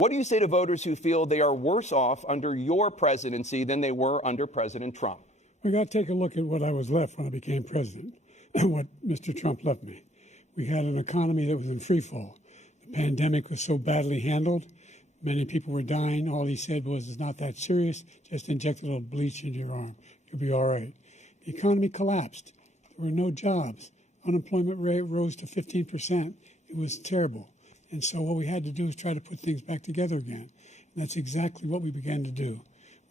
What do you say to voters who feel they are worse off under your presidency than they were under President Trump? We got to take a look at what I was left when I became president and what Mr. Trump left me. We had an economy that was in free fall. The pandemic was so badly handled. Many people were dying. All he said was, it's not that serious. Just inject a little bleach into your arm. You'll be all right. The economy collapsed. There were no jobs. Unemployment rate rose to 15%. It was terrible. And so what we had to do is try to put things back together again. And that's exactly what we began to do.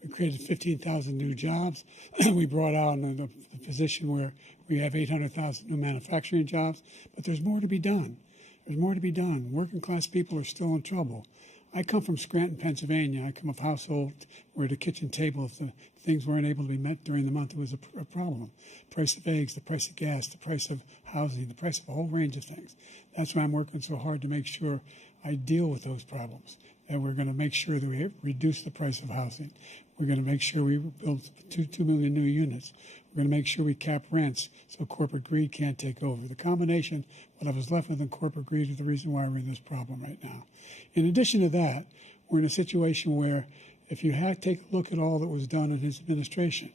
We created 15,000 new jobs. We brought out a position where we have 800,000 new manufacturing jobs. But there's more to be done. There's more to be done. Working class people are still in trouble. I come from Scranton, Pennsylvania. I come from a household where the kitchen table, if the things weren't able to be met during the month, it was a problem. Price of eggs, the price of gas, the price of housing, the price of a whole range of things. That's why I'm working so hard to make sure I deal with those problems. And we're going to make sure that we reduce the price of housing. We're going to make sure we build 2 million new units. We're going to make sure we cap rents so corporate greed can't take over. The combination, what I was left with in corporate greed, is the reason why we're in this problem right now. In addition to that, we're in a situation where if you take a look at all that was done in his administration,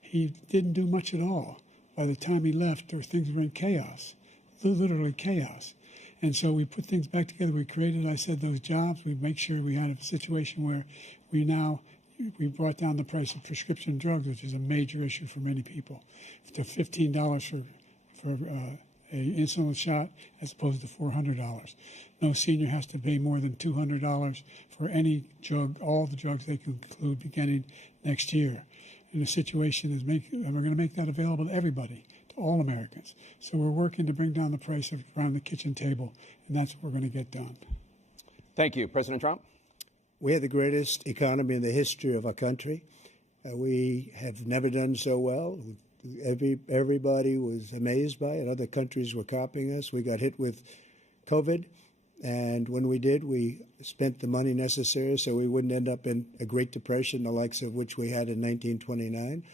he didn't do much at all. By the time he left, things were in chaos, literally chaos. And so we put things back together. We created, I said, those jobs. We make sure we had a situation where we brought down the price of prescription drugs, which is a major issue for many people, to $15 for an insulin shot as opposed to $400. No senior has to pay more than $200 for any drug, all the drugs they can include beginning next year. And the situation is and we're going to make that available to everybody, to all Americans. So we're working to bring down the price around the kitchen table, and that's what we're going to get done. Thank you. President Trump? We had the greatest economy in the history of our country. We have never done so well. Everybody was amazed by it. Other countries were copying us. We got hit with COVID, and when we did, we spent the money necessary so we wouldn't end up in a Great Depression, the likes of which we had in 1929.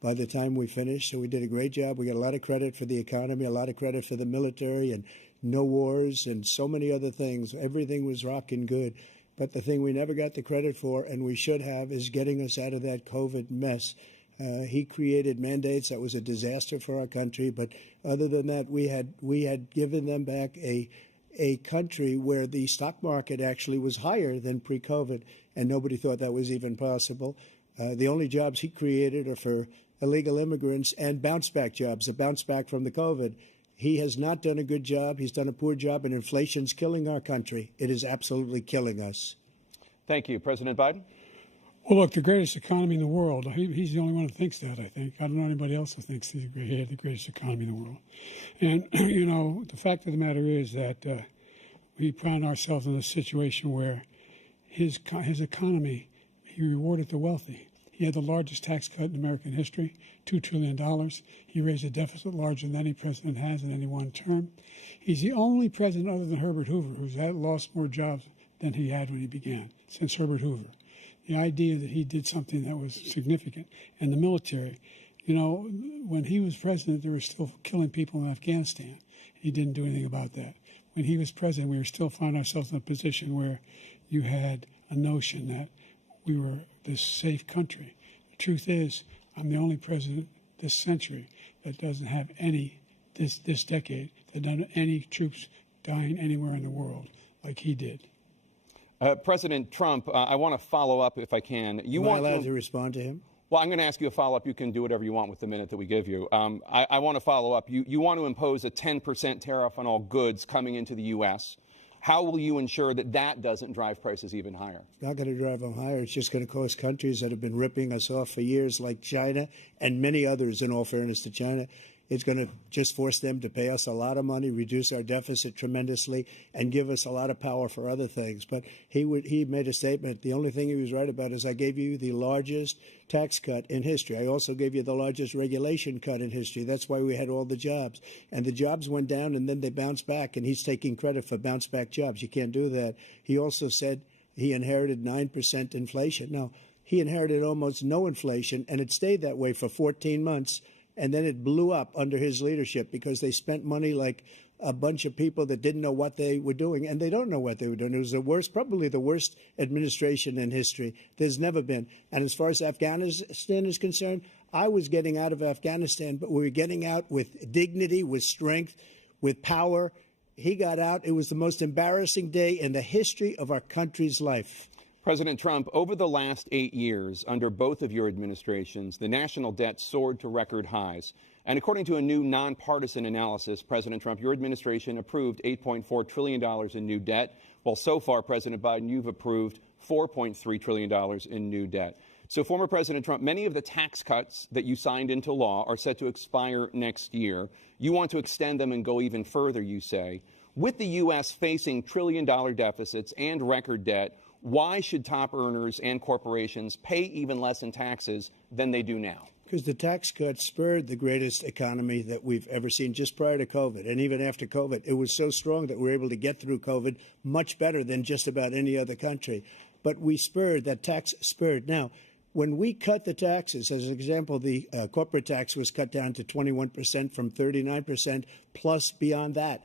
By the time we finished, so we did a great job. We got a lot of credit for the economy, a lot of credit for the military, and no wars, and so many other things. Everything was rocking good. But the thing we never got the credit for, and we should have, is getting us out of that COVID mess. He created mandates that was a disaster for our country. But other than that, we had given them back a country where the stock market actually was higher than pre-COVID, and nobody thought that was even possible. The only jobs he created are for illegal immigrants and bounce-back jobs, a bounce-back from the COVID. He has not done a good job. He's done a poor job, and inflation's killing our country. It is absolutely killing us. Thank you. President Biden? Well, look, the greatest economy in the world, he's the only one who thinks that, I think. I don't know anybody else who thinks he had the greatest economy in the world. And, you know, the fact of the matter is that we found ourselves in a situation where his economy, he rewarded the wealthy. He had the largest tax cut in American history, $2 trillion. He raised a deficit larger than any president has in any one term. He's the only president other than Herbert Hoover who's lost more jobs than he had when he began, since Herbert Hoover. The idea that he did something that was significant. And the military, you know, when he was president, they were still killing people in Afghanistan. He didn't do anything about that. When he was president, we were still finding ourselves in a position where you had a notion that we were this safe country. The truth is, I'm the only president this century that doesn't have this decade, that doesn't have any troops dying anywhere in the world like he did. President Trump, I want to follow up if I can. Am I allowed to respond to him? Well, I'm going to ask you a follow-up. You can do whatever you want with the minute that we give you. I want to follow up. You want to impose a 10% tariff on all goods coming into the U.S. How will you ensure that that doesn't drive prices even higher? It's not going to drive them higher. It's just going to cost countries that have been ripping us off for years, like China and many others, in all fairness to China. It's going to just force them to pay us a lot of money, reduce our deficit tremendously, and give us a lot of power for other things. But he made a statement. The only thing he was right about is I gave you the largest tax cut in history. I also gave you the largest regulation cut in history. That's why we had all the jobs. And the jobs went down, and then they bounced back, and he's taking credit for bounce-back jobs. You can't do that. He also said he inherited 9% inflation. No, he inherited almost no inflation, and it stayed that way for 14 months. And then it blew up under his leadership because they spent money like a bunch of people that didn't know what they were doing, and they don't know what they were doing. It was the worst, probably the worst administration in history. There's never been. And as far as Afghanistan is concerned, I was getting out of Afghanistan, but we were getting out with dignity, with strength, with power. He got out. It was the most embarrassing day in the history of our country's life. President Trump, over the last 8 years, under both of your administrations, the national debt soared to record highs. And according to a new nonpartisan analysis, President Trump, your administration approved $8.4 trillion in new debt, while so far, President Biden, you've approved $4.3 trillion in new debt. So, former President Trump, many of the tax cuts that you signed into law are set to expire next year. You want to extend them and go even further, you say. With the U.S. facing trillion-dollar deficits and record debt, why should top earners and corporations pay even less in taxes than they do now? Because the tax cuts spurred the greatest economy that we've ever seen just prior to COVID. And even after COVID, it was so strong that we were able to get through COVID much better than just about any other country. But we spurred, that tax spurred. Now, when we cut the taxes, as an example, the corporate tax was cut down to 21% from 39%, plus beyond that.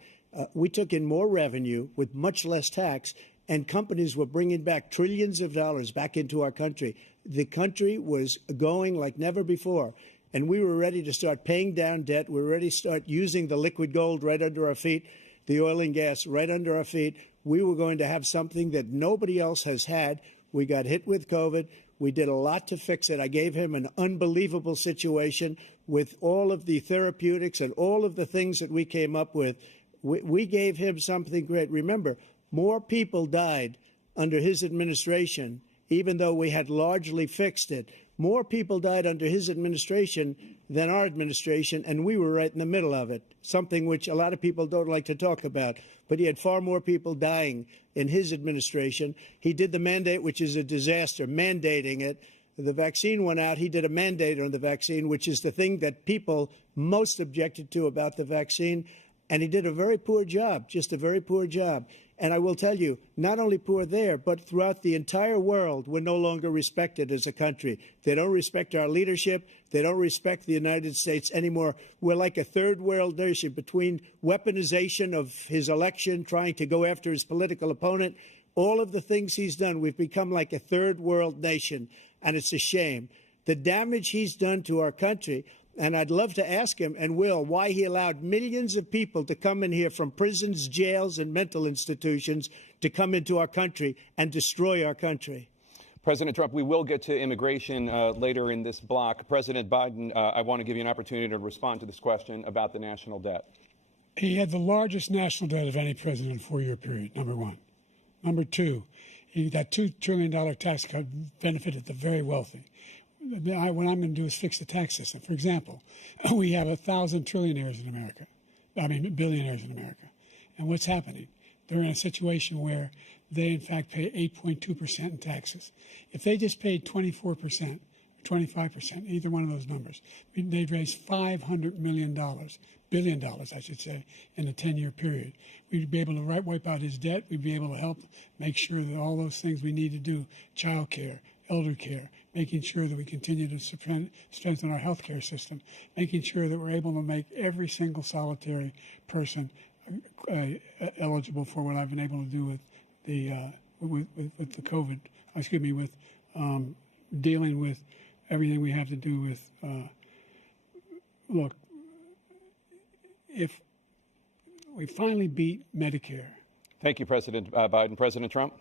We took in more revenue with much less tax, and companies were bringing back trillions of dollars back into our country. The country was going like never before, and we were ready to start paying down debt. We were ready to start using the liquid gold right under our feet, the oil and gas right under our feet. We were going to have something that nobody else has had. We got hit with COVID. We did a lot to fix it. I gave him an unbelievable situation with all of the therapeutics and all of the things that we came up with. We gave him something great. Remember, more people died under his administration, even though we had largely fixed it. More people died under his administration than our administration, and we were right in the middle of it, something which a lot of people don't like to talk about. But he had far more people dying in his administration. He did the mandate, which is a disaster, mandating it. The vaccine went out. He did a mandate on the vaccine, which is the thing that people most objected to about the vaccine. And he did a very poor job, just a very poor job. And I will tell you, not only poor there, but throughout the entire world, we're no longer respected as a country. They don't respect our leadership. They don't respect the United States anymore. We're like a third world nation between weaponization of his election, trying to go after his political opponent, all of the things he's done. We've become like a third world nation, and it's a shame. The damage he's done to our country. And I'd love to ask him, and will, why he allowed millions of people to come in here from prisons, jails, and mental institutions to come into our country and destroy our country. President Trump, we will get to immigration later in this block. President Biden, I want to give you an opportunity to respond to this question about the national debt. He had the largest national debt of any president in a 4-year period, number one. Number two, that $2 trillion tax cut benefited the very wealthy. What I'm going to do is fix the tax system. For example, we have 1,000 trillionaires in America. Billionaires in America. And what's happening? They're in a situation where they, in fact, pay 8.2% in taxes. If they just paid 24%, 25%, either one of those numbers, they'd raise $500 million, billion dollars, I should say, in a 10-year period. We'd be able to wipe out his debt. We'd be able to help make sure that all those things we need to do, child care, elder care, making sure that we continue to strengthen our health care system, making sure that we're able to make every single solitary person eligible for what I've been able to do with the COVID, with dealing with everything we have to do with, look, if we finally beat Medicare. Thank you, President Biden. President Trump?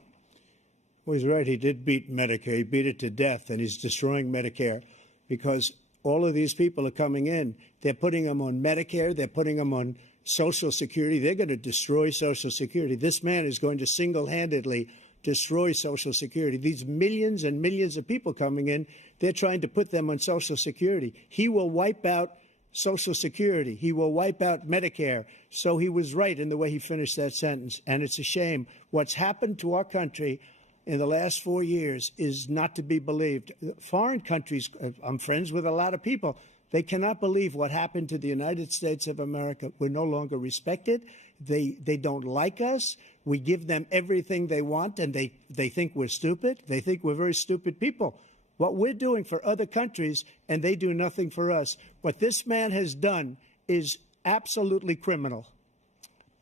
Well, he's right. He did beat Medicare. He beat it to death, and he's destroying Medicare because all of these people are coming in. They're putting them on Medicare. They're putting them on Social Security. They're going to destroy Social Security. This man is going to single-handedly destroy Social Security. These millions and millions of people coming in, they're trying to put them on Social Security. He will wipe out Social Security. He will wipe out Medicare. So he was right in the way he finished that sentence, and it's a shame. What's happened to our country in the last 4 years is not to be believed. Foreign countries, I'm friends with a lot of people, they cannot believe what happened to the United States of America. We're no longer respected. They don't like us. We give them everything they want, and they think we're stupid. They think we're very stupid people. What we're doing for other countries, and they do nothing for us. What this man has done is absolutely criminal.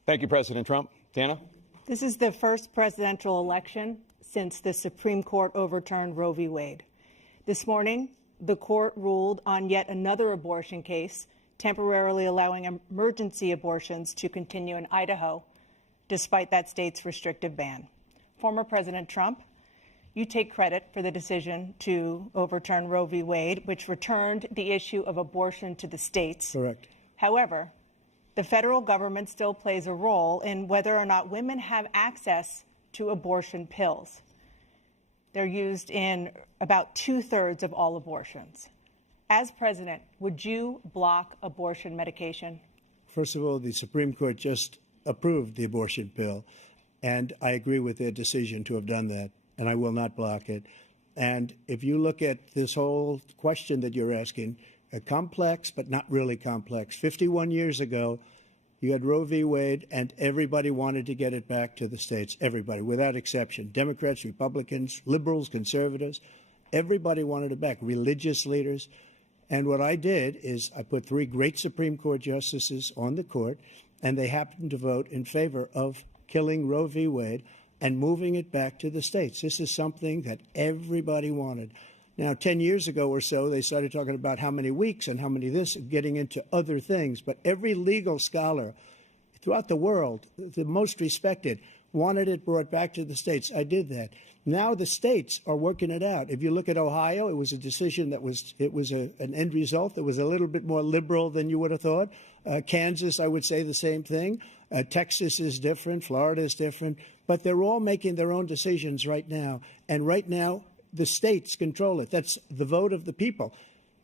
Thank you, President Trump. Dana? This is the first presidential election since the Supreme Court overturned Roe v. Wade. This morning, the court ruled on yet another abortion case, temporarily allowing emergency abortions to continue in Idaho, despite that state's restrictive ban. Former President Trump, you take credit for the decision to overturn Roe v. Wade, which returned the issue of abortion to the states. Correct. However, the federal government still plays a role in whether or not women have access to abortion pills. They're used in about 2/3 of all abortions. As president, would you block abortion medication? First of all, the Supreme Court just approved the abortion pill, and I agree with their decision to have done that, and I will not block it. And if you look at this whole question that you're asking, complex but not really complex. 51 years ago, you had Roe v. Wade, and everybody wanted to get it back to the states. Everybody, without exception. Democrats, Republicans, liberals, conservatives. Everybody wanted it back. Religious leaders. And what I did is I put 3 great Supreme Court justices on the court, and they happened to vote in favor of killing Roe v. Wade and moving it back to the states. This is something that everybody wanted. Now, 10 years ago or so, they started talking about how many weeks and how many this, getting into other things. But every legal scholar throughout the world, the most respected, wanted it brought back to the states. I did that. Now the states are working it out. If you look at Ohio, it was a decision that was an end result that was a little bit more liberal than you would have thought. Kansas, I would say the same thing. Texas is different. Florida is different. But they're all making their own decisions right now. And right now, the states control it. That's the vote of the people.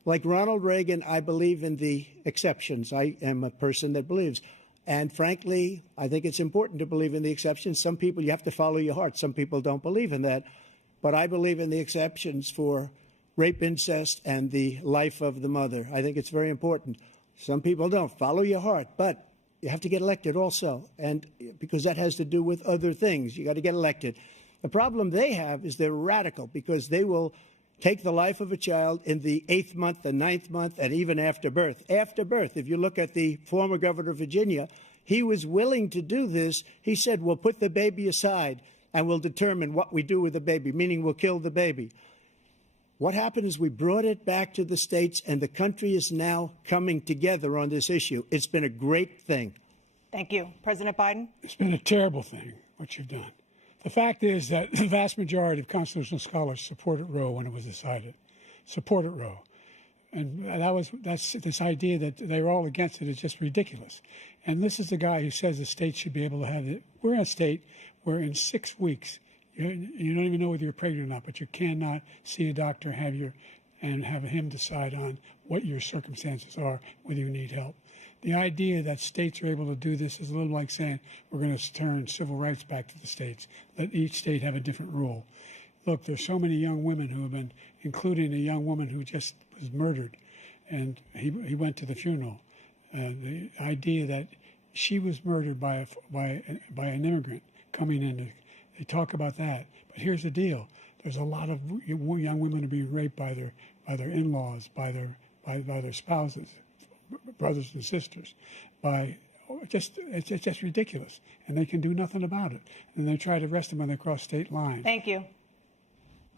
Like Ronald Reagan, I believe in the exceptions. I am a person that believes. And frankly, I think it's important to believe in the exceptions. Some people, you have to follow your heart. Some people don't believe in that. But I believe in the exceptions for rape, incest, and the life of the mother. I think it's very important. Some people don't. Follow your heart. But you have to get elected also. And because that has to do with other things. You got to get elected. The problem they have is they're radical because they will take the life of a child in the 8th month, the 9th month, and even after birth. After birth, if you look at the former governor of Virginia, he was willing to do this. He said, we'll put the baby aside and we'll determine what we do with the baby, meaning we'll kill the baby. What happened is we brought it back to the states, and the country is now coming together on this issue. It's been a great thing. Thank you. President Biden? It's been a terrible thing, what you've done. The fact is that the vast majority of constitutional scholars supported Roe when it was decided, supported Roe. And that's this idea that they're all against it is just ridiculous. And this is the guy who says the state should be able to have it. We're in a state where in 6 weeks, you don't even know whether you're pregnant or not, but you cannot see a doctor, and have him decide on what your circumstances are, whether you need help. The idea that states are able to do this is a little like saying we're going to turn civil rights back to the states. Let each state have a different rule. Look, there's so many young women who have been, including a young woman who just was murdered, and he went to the funeral. The idea that she was murdered by an immigrant coming in, they talk about that. But here's the deal: there's a lot of young women who are being raped by their in-laws, by their spouses, brothers and sisters, it's just ridiculous, and they can do nothing about it. And they try to arrest them when they cross state lines. Thank you.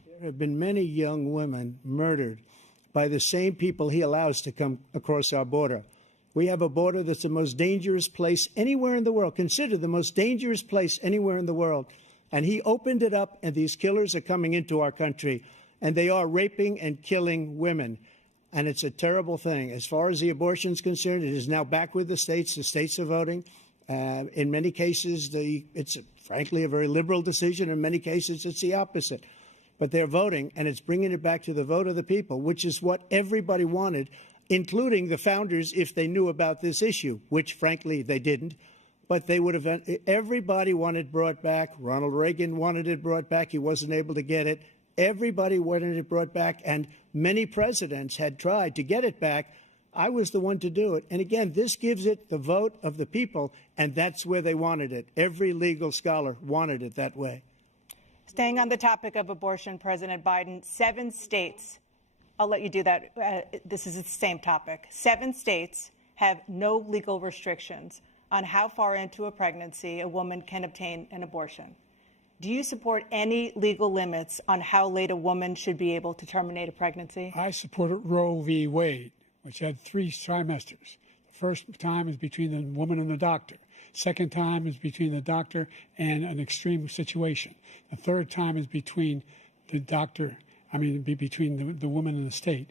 There have been many young women murdered by the same people he allows to come across our border. We have a border that's the most dangerous place anywhere in the world, considered the most dangerous place anywhere in the world. And he opened it up, and these killers are coming into our country, and they are raping and killing women. And it's a terrible thing. As far as the abortion is concerned, it is now back with the states. The states are voting. In many cases, it's frankly a very liberal decision. In many cases, it's the opposite. But they're voting, and it's bringing it back to the vote of the people, which is what everybody wanted, including the founders, if they knew about this issue, which, frankly, they didn't. But they would have. Everybody wanted it brought back. Ronald Reagan wanted it brought back. He wasn't able to get it. Everybody wanted it brought back, and many presidents had tried to get it back. I was the one to do it. And again, this gives it the vote of the people, and that's where they wanted it. Every legal scholar wanted it that way. Staying on the topic of abortion, President Biden, 7 states, I'll let you do that. This is the same topic. 7 states have no legal restrictions on how far into a pregnancy a woman can obtain an abortion. Do you support any legal limits on how late a woman should be able to terminate a pregnancy? I supported Roe v. Wade, which had 3 trimesters. The first time is between the woman and the doctor. Second time is between the doctor and an extreme situation. The third time is between the doctor, between the woman and the state.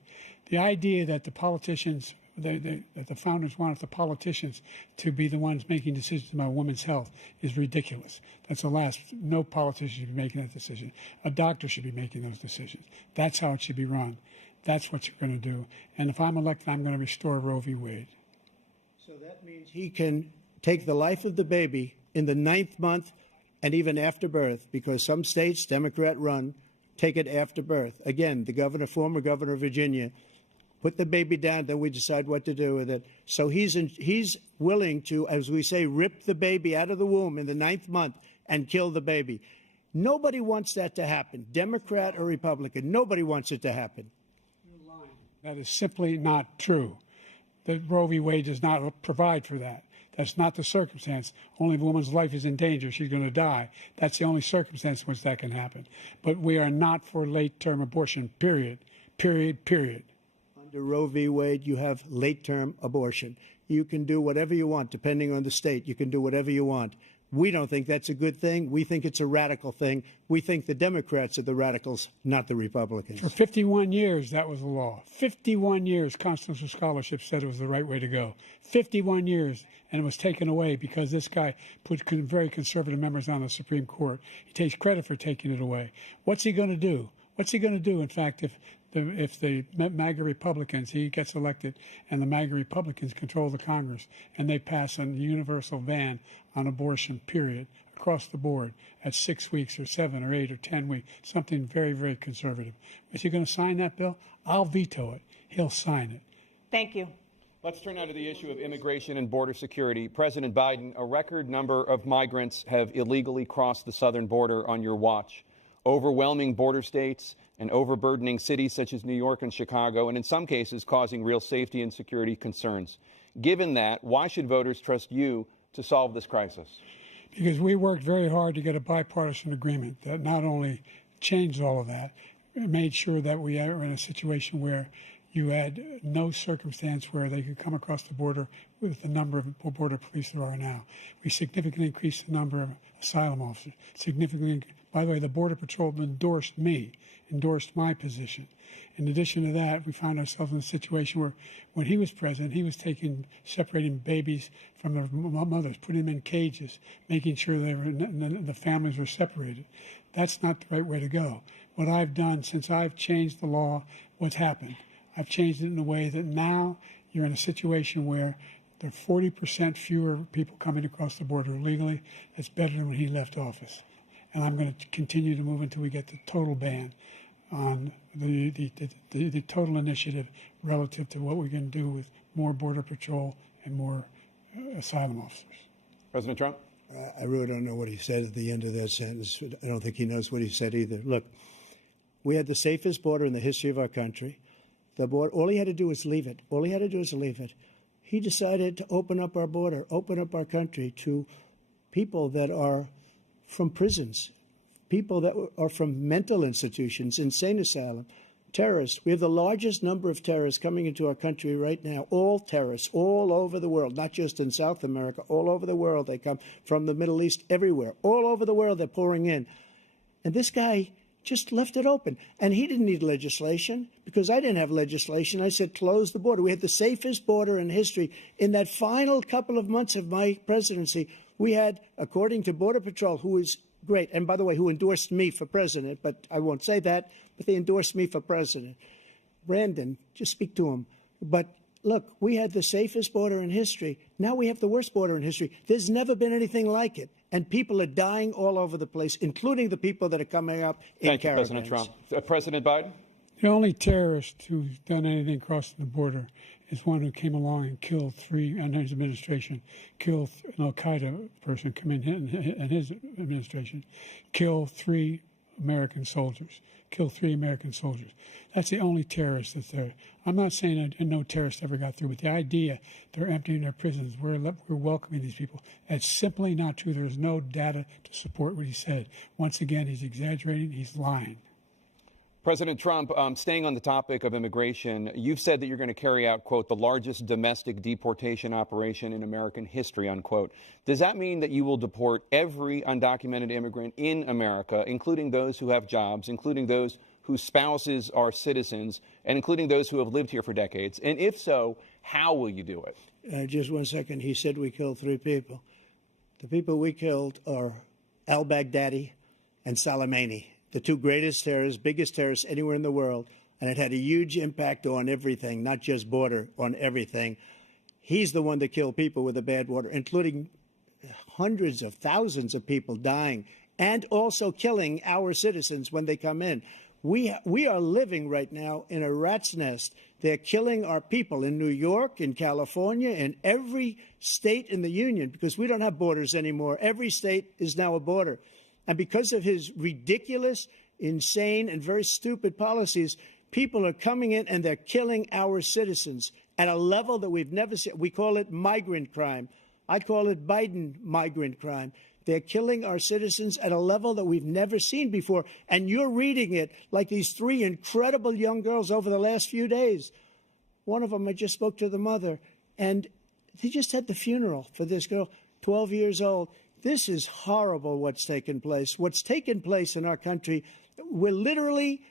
The idea that the politicians, that the founders wanted the politicians to be the ones making decisions about women's health is ridiculous. That's the last. No politician should be making that decision. A doctor should be making those decisions. That's how it should be run. That's what you're going to do. And if I'm elected, I'm going to restore Roe v. Wade. So that means he can take the life of the baby in the 9th month and even after birth, because some states, Democrat run, take it after birth. Again, the former governor of Virginia, put the baby down, then we decide what to do with it. So he's willing to, as we say, rip the baby out of the womb in the 9th month and kill the baby. Nobody wants that to happen, Democrat or Republican. Nobody wants it to happen. You're lying. That is simply not true. The Roe v. Wade does not provide for that. That's not the circumstance. Only if a woman's life is in danger, she's going to die. That's the only circumstance in which that can happen. But we are not for late-term abortion, period. Period, period. Under Roe v. Wade, you have late-term abortion. You can do whatever you want, depending on the state. You can do whatever you want. We don't think that's a good thing. We think it's a radical thing. We think the Democrats are the radicals, not the Republicans. For 51 years, that was the law. 51 years, constitutional scholarship said it was the right way to go. 51 years, and it was taken away because this guy put very conservative members on the Supreme Court. He takes credit for taking it away. What's he going to do? What's he going to do, in fact, if the MAGA Republicans, he gets elected, and the MAGA Republicans control the Congress, and they pass a universal ban on abortion, period, across the board at 6 weeks or 7 or 8 or 10 weeks, something very, very conservative. Is he going to sign that bill? I'll veto it. He'll sign it. Thank you. Let's turn now to the issue of immigration and border security. President Biden, a record number of migrants have illegally crossed the southern border on your watch. Overwhelming border states and overburdening cities such as New York and Chicago, and in some cases causing real safety and security concerns. Given that, why should voters trust you to solve this crisis? Because we worked very hard to get a bipartisan agreement that not only changed all of that, it made sure that we are in a situation where you had no circumstance where they could come across the border with the number of border police there are now. We significantly increased the number of asylum officers. By the way, the Border Patrol endorsed my position. In addition to that, we found ourselves in a situation where when he was president, he was separating babies from their mothers, putting them in cages, making sure the families were separated. That's not the right way to go. What I've done since I've changed the law, what's happened? I've changed it in a way that now you're in a situation where there are 40% fewer people coming across the border illegally. That's better than when he left office. And I'm going to continue to move until we get the total ban on the total initiative relative to what we're going to do with more Border Patrol and more asylum officers. President Trump? I really don't know what he said at the end of that sentence. I don't think he knows what he said either. Look, we had the safest border in the history of our country. The border, all he had to do was leave it. All he had to do was leave it. He decided to open up our border, open up our country to people that are from prisons, people that are from mental institutions, insane asylum, terrorists. We have the largest number of terrorists coming into our country right now, all terrorists, all over the world, not just in South America, all over the world. They come from the Middle East, everywhere. All over the world, they're pouring in. And this guy just left it open. And he didn't need legislation because I didn't have legislation. I said, close the border. We had the safest border in history. In that final couple of months of my presidency, we had, according to Border Patrol, who is great, and by the way, who endorsed me for president, but I won't say that, but they endorsed me for president. Brandon, just speak to him. But look, we had the safest border in history. Now we have the worst border in history. There's never been anything like it. And people are dying all over the place, including the people that are coming up in caravans. Thank you, President Trump. President Biden? The only terrorist who's done anything crossing the border is one who came along and killed 3, under his administration, killed an al-Qaeda person come in his administration, killed 3 American soldiers, killed 3 American soldiers. That's the only terrorist that's there. I'm not saying that no terrorist ever got through, but the idea they're emptying their prisons, we're welcoming these people, that's simply not true. There's no data to support what he said. Once again, he's exaggerating, he's lying. President Trump, staying on the topic of immigration, you've said that you're going to carry out, quote, the largest domestic deportation operation in American history, unquote. Does that mean that you will deport every undocumented immigrant in America, including those who have jobs, including those whose spouses are citizens, and including those who have lived here for decades? And if so, how will you do it? Just 1 second. He said we killed 3 people. The people we killed are al-Baghdadi and Soleimani, the 2 greatest terrorists, biggest terrorists anywhere in the world, and it had a huge impact on everything, not just border, on everything. He's the one that killed people with the bad water, including hundreds of thousands of people dying, and also killing our citizens when they come in. We are living right now in a rat's nest. They're killing our people in New York, in California, in every state in the union, because we don't have borders anymore. Every state is now a border. And because of his ridiculous, insane, and very stupid policies, people are coming in and they're killing our citizens at a level that we've never seen. We call it migrant crime. I call it Biden migrant crime. They're killing our citizens at a level that we've never seen before. And you're reading it like these 3 incredible young girls over the last few days. One of them, I just spoke to the mother, and they just had the funeral for this girl, 12 years old. This is horrible what's taken place. What's taken place in our country, we're literally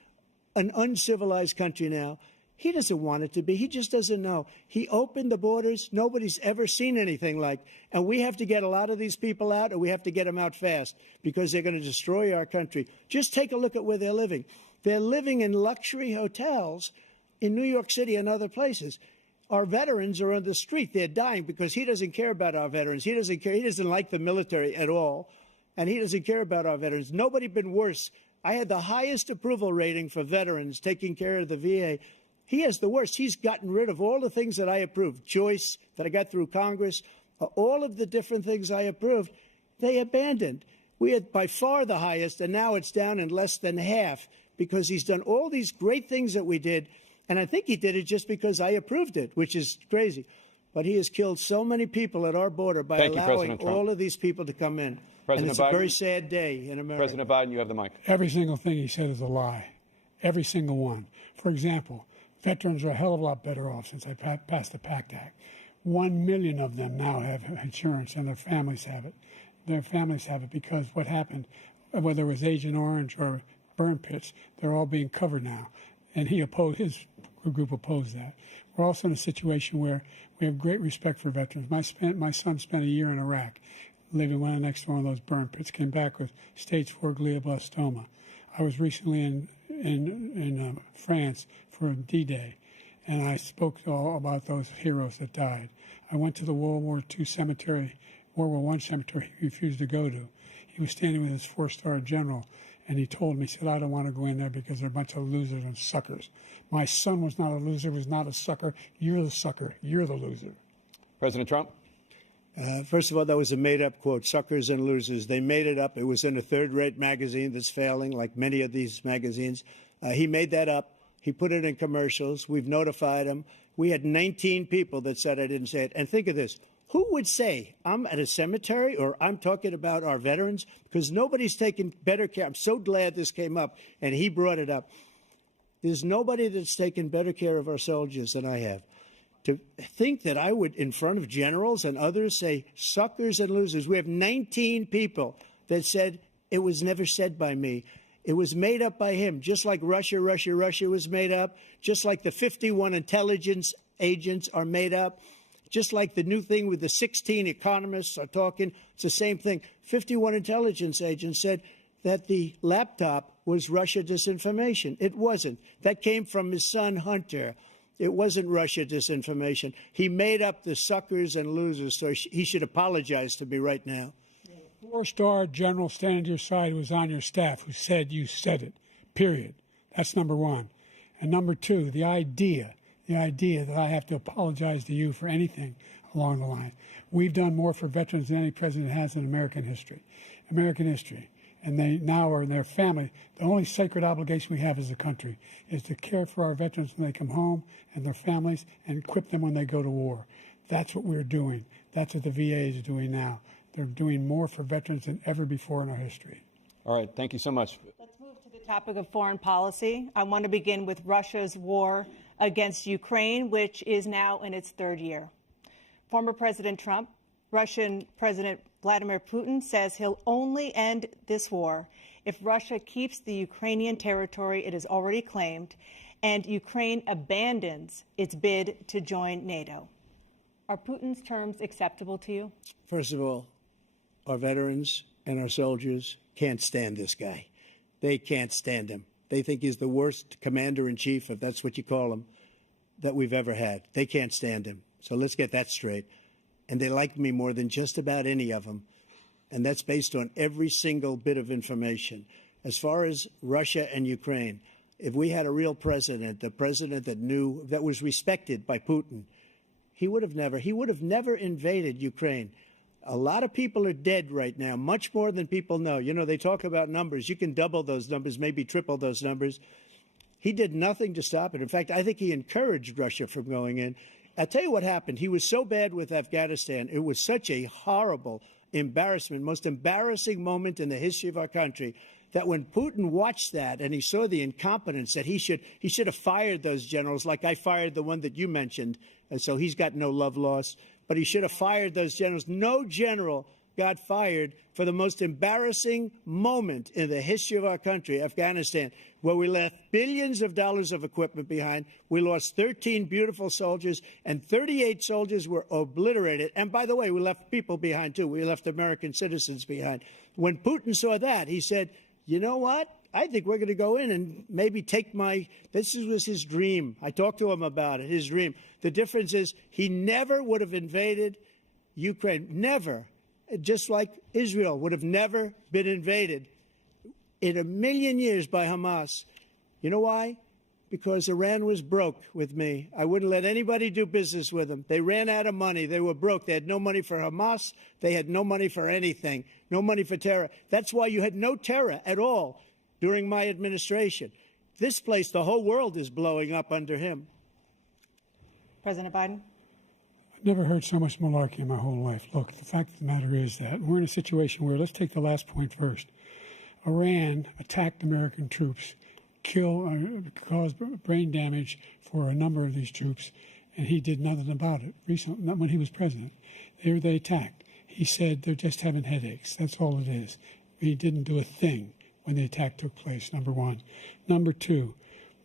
an uncivilized country now. He doesn't want it to be. He just doesn't know. He opened the borders. Nobody's ever seen anything like. And we have to get a lot of these people out, and we have to get them out fast because they're going to destroy our country. Just take a look at where they're living. They're living in luxury hotels in New York City and other places. Our veterans are on the street. They're dying because he doesn't care about our veterans. He doesn't care. He doesn't like the military at all, and he doesn't care about our veterans. Nobody been worse. I had the highest approval rating for veterans taking care of the VA. He has the worst. He's gotten rid of all the things that I approved, choice that I got through Congress, all of the different things I approved, they abandoned. We had by far the highest, and now it's down in less than half because he's done all these great things that we did. And I think he did it just because I approved it, which is crazy. But he has killed so many people at our border by allowing all of these people to come in. And it's a very sad day in America. President Biden, you have the mic. Every single thing he said is a lie. Every single one. For example, veterans are a hell of a lot better off since I passed the PACT Act. 1 million of them now have insurance, and their families have it. Their families have it because what happened, whether it was Agent Orange or burn pits, they're all being covered now. And his group opposed that. We're also in a situation where we have great respect for veterans. My son spent a year in Iraq, living right next to one of those burn pits, came back with stage 4 glioblastoma. I was recently in France for D-Day, and I spoke all about those heroes that died. I went to the World War I cemetery he refused to go to. He was standing with his 4-star general, and he told me, he said, I don't want to go in there because they're a bunch of losers and suckers. My son was not a loser, was not a sucker. You're the sucker. You're the loser. President Trump? First of all, that was a made-up quote, suckers and losers. They made it up. It was in a third-rate magazine that's failing, like many of these magazines. He made that up. He put it in commercials. We've notified him. We had 19 people that said I didn't say it. And think of this. Who would say I'm at a cemetery or I'm talking about our veterans? Because nobody's taken better care. I'm so glad this came up, and he brought it up. There's nobody that's taken better care of our soldiers than I have. To think that I would, in front of generals and others, say suckers and losers. We have 19 people that said it was never said by me. It was made up by him, just like Russia was made up, just like the 51 intelligence agents are made up. Just like the new thing with the 16 economists are talking, it's the same thing. 51 intelligence agents said that the laptop was Russia disinformation. It wasn't. That came from his son, Hunter. It wasn't Russia disinformation. He made up the suckers and losers, so he should apologize to me right now. 4-star general standing to your side who was on your staff who said you said it, period. That's number one. And number two, the idea that I have to apologize to you for anything along the line. We've done more for veterans than any president has in American history. and they now are in their family. The only sacred obligation we have as a country is to care for our veterans when they come home and their families and equip them when they go to war. That's what we're doing. That's what the VA is doing now. They're doing more for veterans than ever before in our history. All right. Thank you so much. Let's move to the topic of foreign policy. I want to begin with Russia's war against Ukraine, which is now in its third year. Former President Trump, Russian President Vladimir Putin says he'll only end this war if Russia keeps the Ukrainian territory it has already claimed and Ukraine abandons its bid to join NATO. Are Putin's terms acceptable to you? First of all, our veterans and our soldiers can't stand this guy. They can't stand him. They think he's the worst commander-in-chief, if that's what you call him, that we've ever had. They can't stand him. So let's get that straight. And they like me more than just about any of them. And that's based on every single bit of information. As far as Russia and Ukraine, if we had a real president, a president that knew, that was respected by Putin, he would have never invaded Ukraine. A lot of people are dead right now, much more than people know. You know, they talk about numbers. You can double those numbers, maybe triple those numbers. He did nothing to stop it. In fact, I think he encouraged Russia from going in. I'll tell you what happened. He was so bad with Afghanistan. It was such a horrible embarrassment, most embarrassing moment in the history of our country, that when Putin watched that and he saw the incompetence, that he should have fired those generals, like I fired the one that you mentioned, and so he's got no love lost, but he should have fired those generals. No general got fired for the most embarrassing moment in the history of our country, Afghanistan, where we left billions of dollars of equipment behind. We lost 13 beautiful soldiers, and 38 soldiers were obliterated. And by the way, we left people behind, too. We left American citizens behind. When Putin saw that, he said, you know what? I think we're going to go in and maybe take this was his dream. I talked to him about it, his dream. The difference is he never would have invaded Ukraine. Never. Just like Israel would have never been invaded in a million years by Hamas. You know why? Because Iran was broke with me. I wouldn't let anybody do business with them. They ran out of money. They were broke. They had no money for Hamas. They had no money for anything, no money for terror. That's why you had no terror at all during my administration. This place, the whole world is blowing up under him. President Biden? I've never heard so much malarkey in my whole life. Look, the fact of the matter is that we're in a situation where, let's take the last point first. Iran attacked American troops, caused brain damage for a number of these troops, and he did nothing about it. Recently, not when he was president. They attacked. He said they're just having headaches. That's all it is. He didn't do a thing when the attack took place, number one. Number two,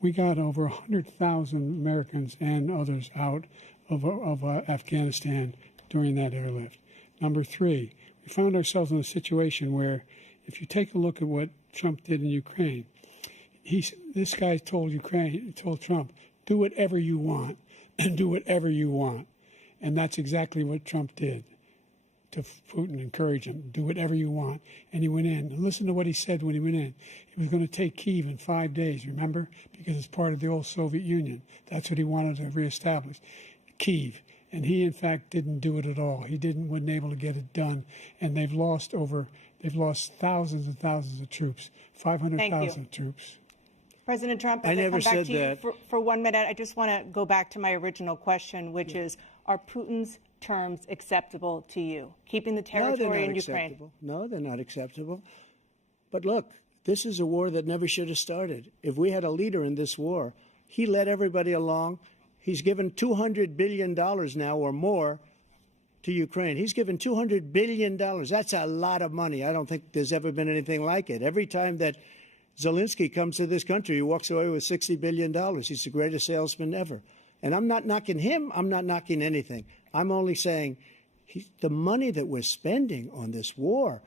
we got over 100,000 Americans and others out of Afghanistan during that airlift. Number three, we found ourselves in a situation where, if you take a look at what Trump did in Ukraine, this guy told Trump, do whatever you want and do whatever you want. And that's exactly what Trump did to Putin, encourage him, do whatever you want. And he went in. And listen to what he said when he went in. He was going to take Kyiv in 5 days, remember? Because it's part of the old Soviet Union. That's what he wanted to reestablish, Kyiv. And he, in fact, didn't do it at all. Wasn't able to get it done. And they've lost thousands and thousands of troops, 500,000 troops. President Trump, I never come back said to you that. for 1 minute, I just want to go back to my original question, which is, are Putin's terms acceptable to you? Keeping the territory in Ukraine? Acceptable. No, they're not acceptable. But look, this is a war that never should have started. If we had a leader in this war, he led everybody along. He's given $200 billion now or more to Ukraine. He's given $200 billion. That's a lot of money. I don't think there's ever been anything like it. Every time that Zelensky comes to this country, he walks away with $60 billion. He's the greatest salesman ever. And I'm not knocking him. I'm not knocking anything. I'm only saying the money that we're spending on this war,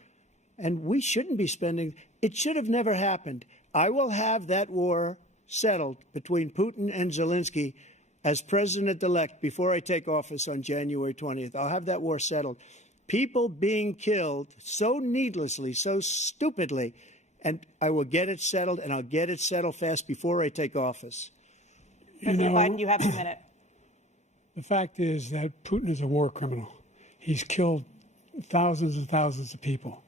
and we shouldn't be spending, it should have never happened. I will have that war settled between Putin and Zelensky as president-elect before I take office on January 20th. I'll have that war settled. People being killed so needlessly, so stupidly, and I will get it settled, and I'll get it settled fast before I take office. President Biden, you have a minute. The fact is that Putin is a war criminal. He's killed thousands and thousands of people.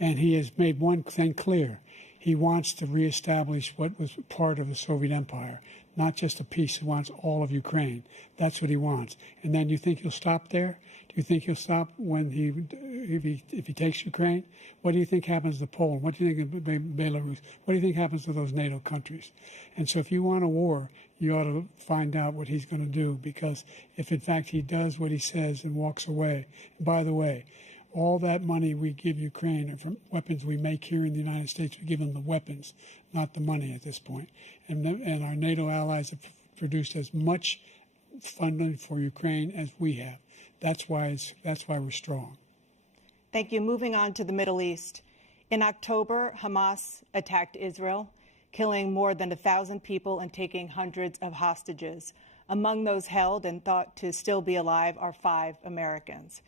And he has made one thing clear. He wants to reestablish what was part of the Soviet Empire, not just a piece. He wants all of Ukraine. That's what he wants. And then you think he'll stop there? Do you think he'll stop when if he takes Ukraine? What do you think happens to Poland? What do you think of Belarus? What do you think happens to those NATO countries? And so if you want a war, you ought to find out what he's going to do, because if in fact he does what he says and walks away, and by the way, all that money we give Ukraine are from weapons we make here in the United States. We give them the weapons, not the money at this point. And our NATO allies have produced as much funding for Ukraine as we have. That's why we're strong. Thank you. Moving on to the Middle East. In October, Hamas attacked Israel, killing more than 1,000 people and taking hundreds of hostages. Among those held and thought to still be alive are 5 Americans.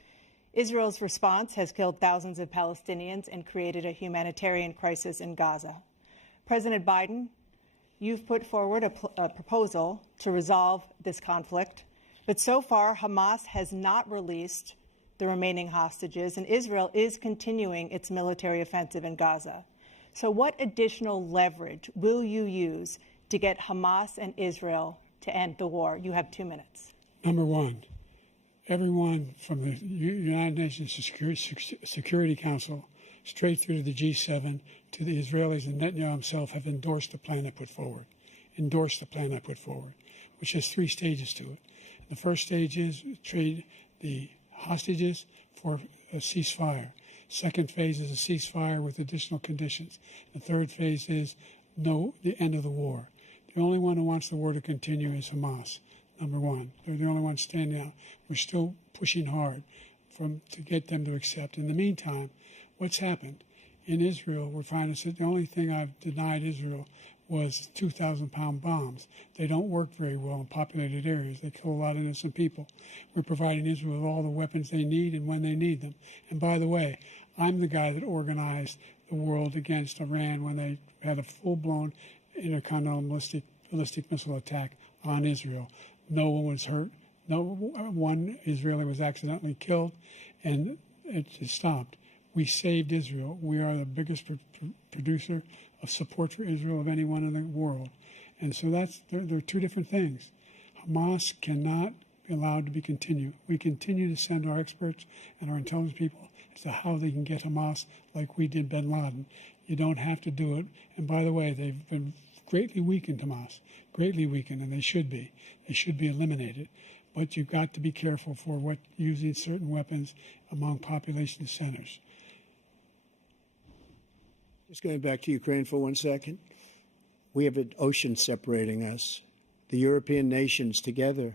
Israel's response has killed thousands of Palestinians and created a humanitarian crisis in Gaza. President Biden, you've put forward a proposal to resolve this conflict, but so far Hamas has not released the remaining hostages, and Israel is continuing its military offensive in Gaza. So what additional leverage will you use to get Hamas and Israel to end the war? You have 2 minutes. Number one, everyone from the United Nations Security Council straight through to the G7 to the Israelis and Netanyahu himself have endorsed the plan I put forward, which has 3 stages to it. The first stage is trade the hostages for a ceasefire. Second phase is a ceasefire with additional conditions. The third phase is the end of the war. The only one who wants the war to continue is Hamas. Number one, they're the only ones standing out. We're still pushing hard to get them to accept. In the meantime, what's happened? In Israel, we're finding that the only thing I've denied Israel was 2,000-pound bombs. They don't work very well in populated areas. They kill a lot of innocent people. We're providing Israel with all the weapons they need and when they need them. And by the way, I'm the guy that organized the world against Iran when they had a full-blown intercontinental ballistic missile attack on Israel. No one was hurt. No one Israeli was accidentally killed, and it stopped. We saved Israel. We are the biggest producer of support for Israel of anyone in the world. And so there are 2 different things. Hamas cannot be allowed to be continued. We continue to send our experts and our intelligence people as to how they can get Hamas like we did bin Laden. You don't have to do it. And by the way, they've been greatly weakened, Hamas, greatly weakened, and they should be. They should be eliminated. But you've got to be careful for using certain weapons among population centers. Just going back to Ukraine for 1 second. We have an ocean separating us. The European nations together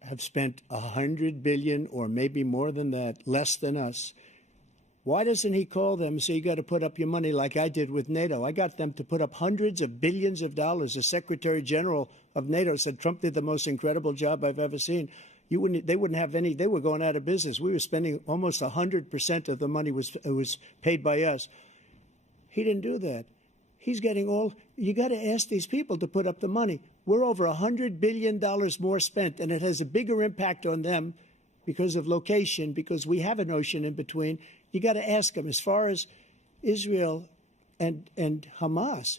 have spent $100 billion, or maybe more than that, less than us. Why doesn't he call them and say, you got to put up your money like I did with NATO? I got them to put up hundreds of billions of dollars. The Secretary General of NATO said Trump did the most incredible job I've ever seen. They wouldn't have any. They were going out of business. We were spending almost 100% of the money was paid by us. He didn't do that. He's getting all. You got to ask these people to put up the money. We're over $100 billion more spent, and it has a bigger impact on them because of location, because we have an ocean in between. You got to ask them. As far as Israel and Hamas,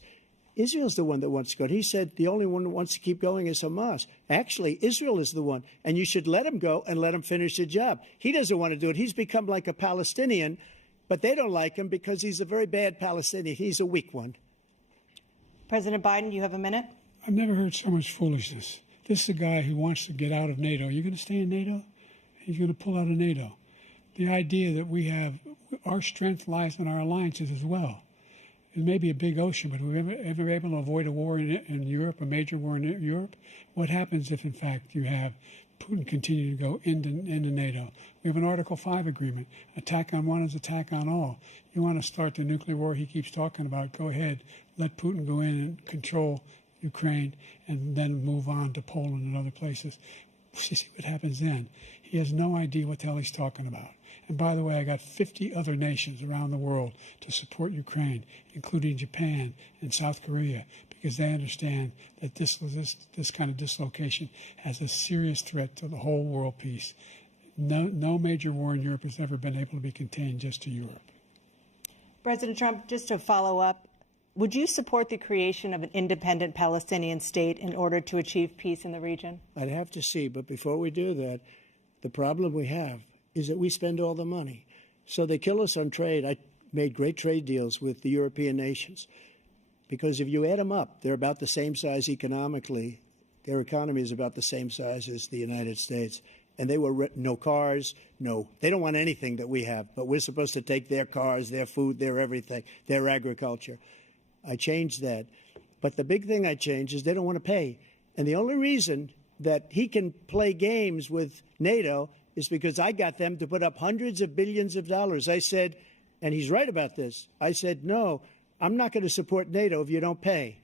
Israel's the one that wants to go. He said the only one that wants to keep going is Hamas. Actually, Israel is the one, and you should let him go and let him finish the job. He doesn't want to do it. He's become like a Palestinian, but they don't like him because he's a very bad Palestinian. He's a weak one. President Biden, you have a minute. I've never heard so much foolishness. This is a guy who wants to get out of NATO. Are you going to stay in NATO? He's going to pull out of NATO. The idea that our strength lies in our alliances as well. It may be a big ocean, but we're ever able to avoid a war in Europe, a major war in Europe? What happens if, in fact, you have Putin continue to go into NATO? We have an Article 5 agreement. Attack on one is attack on all. You want to start the nuclear war he keeps talking about, go ahead. Let Putin go in and control Ukraine and then move on to Poland and other places. See what happens then. He has no idea what the hell he's talking about. And by the way, I got 50 other nations around the world to support Ukraine, including Japan and South Korea, because they understand that this kind of dislocation has a serious threat to the whole world peace. No major war in Europe has ever been able to be contained just to Europe. President Trump, just to follow up, would you support the creation of an independent Palestinian state in order to achieve peace in the region? I'd have to see, but before we do that, the problem we have is that we spend all the money. So they kill us on trade. I made great trade deals with the European nations because if you add them up, they're about the same size economically. Their economy is about the same size as the United States. And they were no cars, they don't want anything that we have, but we're supposed to take their cars, their food, their everything, their agriculture. I changed that. But the big thing I changed is they don't want to pay. And the only reason that he can play games with NATO is because I got them to put up hundreds of billions of dollars. I said, and he's right about this, I said, no, I'm not going to support NATO if you don't pay.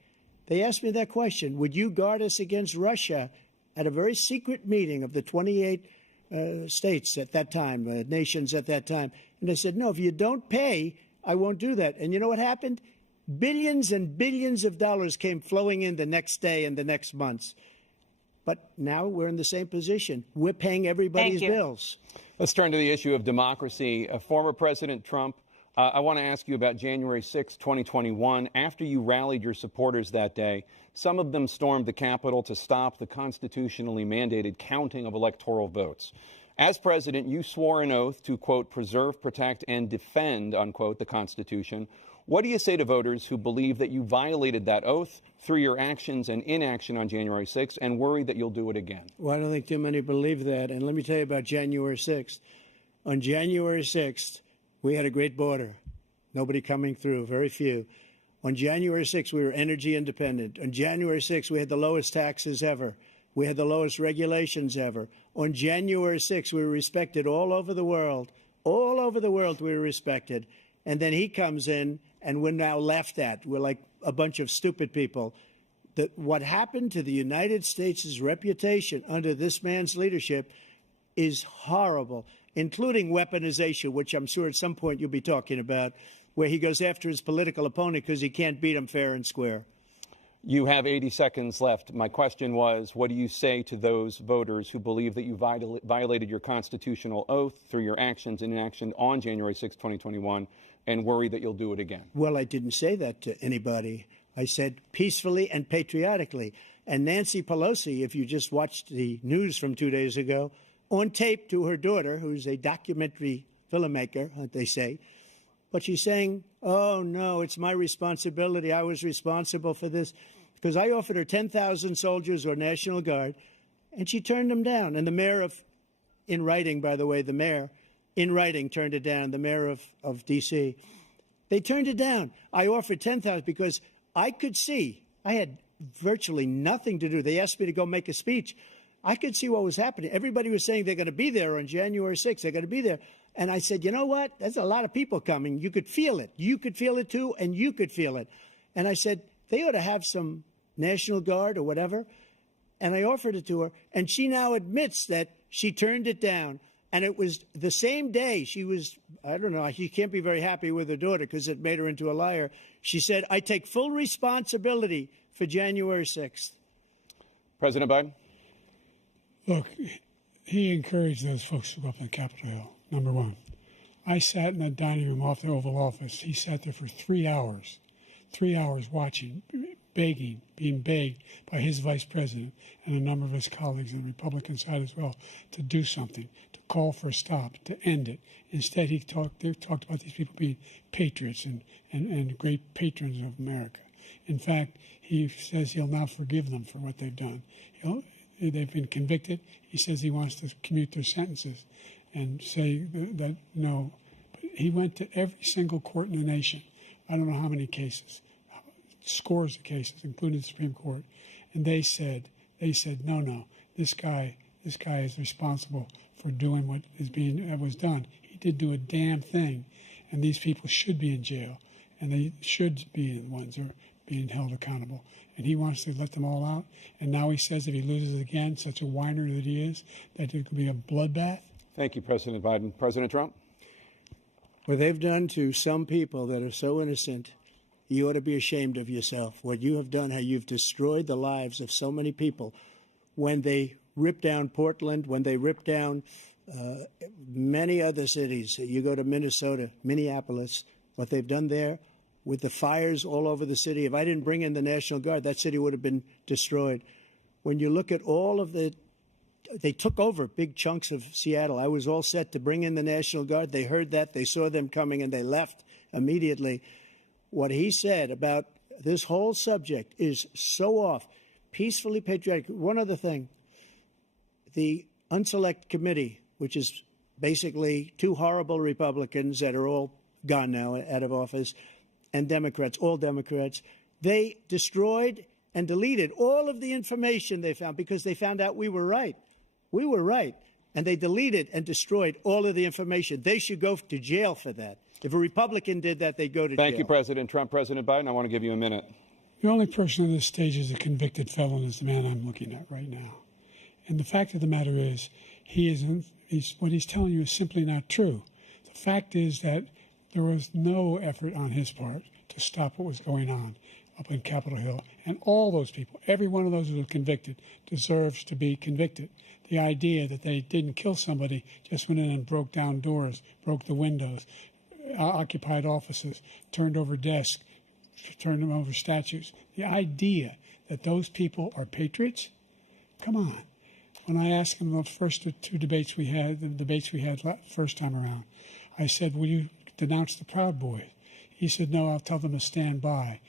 They asked me that question, would you guard us against Russia, at a very secret meeting of the 28 states at that time, nations at that time. And I said, no, if you don't pay, I won't do that. And you know what happened? Billions and billions of dollars came flowing in the next day and the next months. But now we're in the same position. We're paying everybody's bills. Let's turn to the issue of democracy. Former President Trump, I want to ask you about January 6, 2021. After you rallied your supporters that day, some of them stormed the Capitol to stop the constitutionally mandated counting of electoral votes. As president, you swore an oath to, quote, preserve, protect, and defend, unquote, the Constitution. What do you say to voters who believe that you violated that oath through your actions and inaction on January 6th and worry that you'll do it again? Well, I don't think too many believe that. And let me tell you about January 6th. On January 6th, we had a great border. Nobody coming through, very few. On January 6th, we were energy independent. On January 6th, we had the lowest taxes ever. We had the lowest regulations ever. On January 6th, we were respected all over the world. All over the world, we were respected. And then he comes in, and we're now laughed at. We're like a bunch of stupid people. What happened to the United States' reputation under this man's leadership is horrible, including weaponization, which I'm sure at some point you'll be talking about, where he goes after his political opponent because he can't beat him fair and square. You have 80 seconds left. My question was, what do you say to those voters who believe that you violated your constitutional oath through your actions and inaction on January 6, 2021, and worry that you'll do it again? Well, I didn't say that to anybody. I said peacefully and patriotically. And Nancy Pelosi, if you just watched the news from 2 days ago, on tape to her daughter, who's a documentary filmmaker, they say, but she's saying, oh, no, it's my responsibility. I was responsible for this because I offered her 10,000 soldiers or National Guard, and she turned them down. And the mayor in writing, by the way, the mayor in writing turned it down, the mayor of D.C. They turned it down. I offered 10,000 because I could see I had virtually nothing to do. They asked me to go make a speech. I could see what was happening. Everybody was saying they're going to be there on January 6th. They're going to be there. And I said, you know what? There's a lot of people coming. You could feel it. You could feel it, too, and you could feel it. And I said, they ought to have some National Guard or whatever. And I offered it to her. And she now admits that she turned it down. And it was the same day she was, I don't know, she can't be very happy with her daughter because it made her into a liar. She said, I take full responsibility for January 6th. President Biden? Look, he encouraged those folks to go up on Capitol Hill, number one. I sat in that dining room off the Oval Office. He sat there for 3 hours watching, begging, being begged by his vice president and a number of his colleagues on the Republican side as well to do something, to call for a stop, to end it. Instead, they talked about these people being patriots and great patrons of America. In fact, he says he'll now forgive them for what they've done. They've been convicted. He says he wants to commute their sentences and say that no. But he went to every single court in the nation. I don't know how many cases, scores of cases, including the Supreme Court. And they said, no, this guy is responsible for doing what was done. He did do a damn thing. And these people should be in jail. And they should be the ones who are being held accountable. And he wants to let them all out. And now he says if he loses again, such a whiner that he is, that it could be a bloodbath. Thank you, President Biden. President Trump? What they've done to some people that are so innocent, you ought to be ashamed of yourself. What you have done, how you've destroyed the lives of so many people. When they ripped down Portland, when they ripped down many other cities, you go to Minnesota, Minneapolis, what they've done there with the fires all over the city. If I didn't bring in the National Guard, that city would have been destroyed. When you look at all of they took over big chunks of Seattle. I was all set to bring in the National Guard. They heard that. They saw them coming, and they left immediately. What he said about this whole subject is so off. Peacefully patriotic. One other thing. The Unselect Committee, which is basically two horrible Republicans that are all gone now, out of office, and Democrats, all Democrats, they destroyed and deleted all of the information they found because they found out we were right. We were right. And they deleted and destroyed all of the information. They should go to jail for that. If a Republican did that, they'd go to jail. Thank you, President Trump. President Biden, I want to give you a minute. The only person on this stage is a convicted felon is the man I'm looking at right now. And the fact of the matter is, what he's telling you is simply not true. The fact is that there was no effort on his part to stop what was going on up in Capitol Hill. And all those people, every one of those who was convicted, deserves to be convicted. The idea that they didn't kill somebody, just went in and broke down doors, broke the windows, occupied offices, turned over desks, turned them over statues. The idea that those people are patriots? Come on. When I asked him the first two debates we had, first time around, I said, will you denounce the Proud Boys? He said, no, I'll tell them to stand by.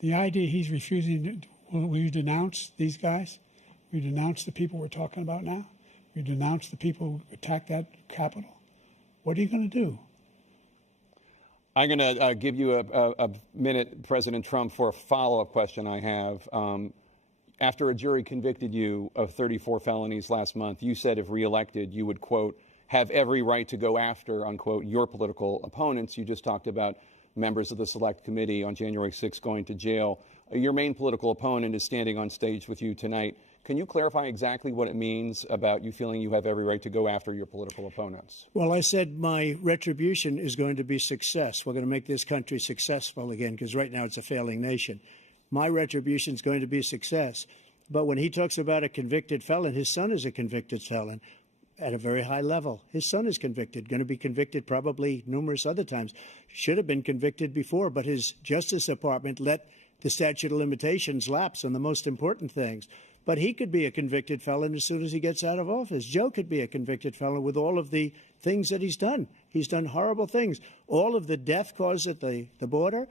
The idea he's refusing, will you denounce these guys? Will you denounce the people we're talking about now? Will you denounce the people who attacked that Capitol? What are you going to do? I'm going to give you a minute, President Trump, for a follow-up question I have. After a jury convicted you of 34 felonies last month, you said if reelected, you would, quote, have every right to go after, unquote, your political opponents. You just talked about members of the Select Committee on January 6th going to jail. Your main political opponent is standing on stage with you tonight. Can you clarify exactly what it means about you feeling you have every right to go after your political opponents? Well, I said my retribution is going to be success. We're going to make this country successful again, because right now it's a failing nation. My retribution is going to be success. But when he talks about a convicted felon, his son is a convicted felon at a very high level. His son is convicted, going to be convicted probably numerous other times. Should have been convicted before, but his Justice Department let the statute of limitations lapse on the most important things. But he could be a convicted felon as soon as he gets out of office. Joe could be a convicted felon with all of the things that he's done. He's done horrible things. All of the death caused at the border,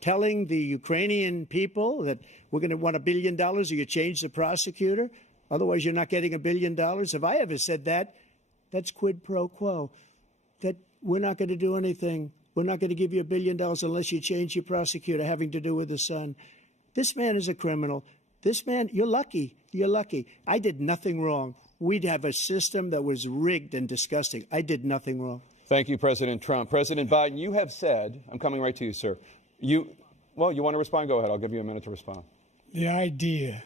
telling the Ukrainian people that we're going to want $1 billion or you change the prosecutor. Otherwise, you're not getting $1 billion. If I ever said that, that's quid pro quo. That we're not going to do anything. We're not going to give you $1 billion unless you change your prosecutor having to do with the son. This man is a criminal. This man, you're lucky. You're lucky. I did nothing wrong. We'd have a system that was rigged and disgusting. I did nothing wrong. Thank you, President Trump. President Biden, you have said, I'm coming right to you, sir. You want to respond? Go ahead. I'll give you a minute to respond. The idea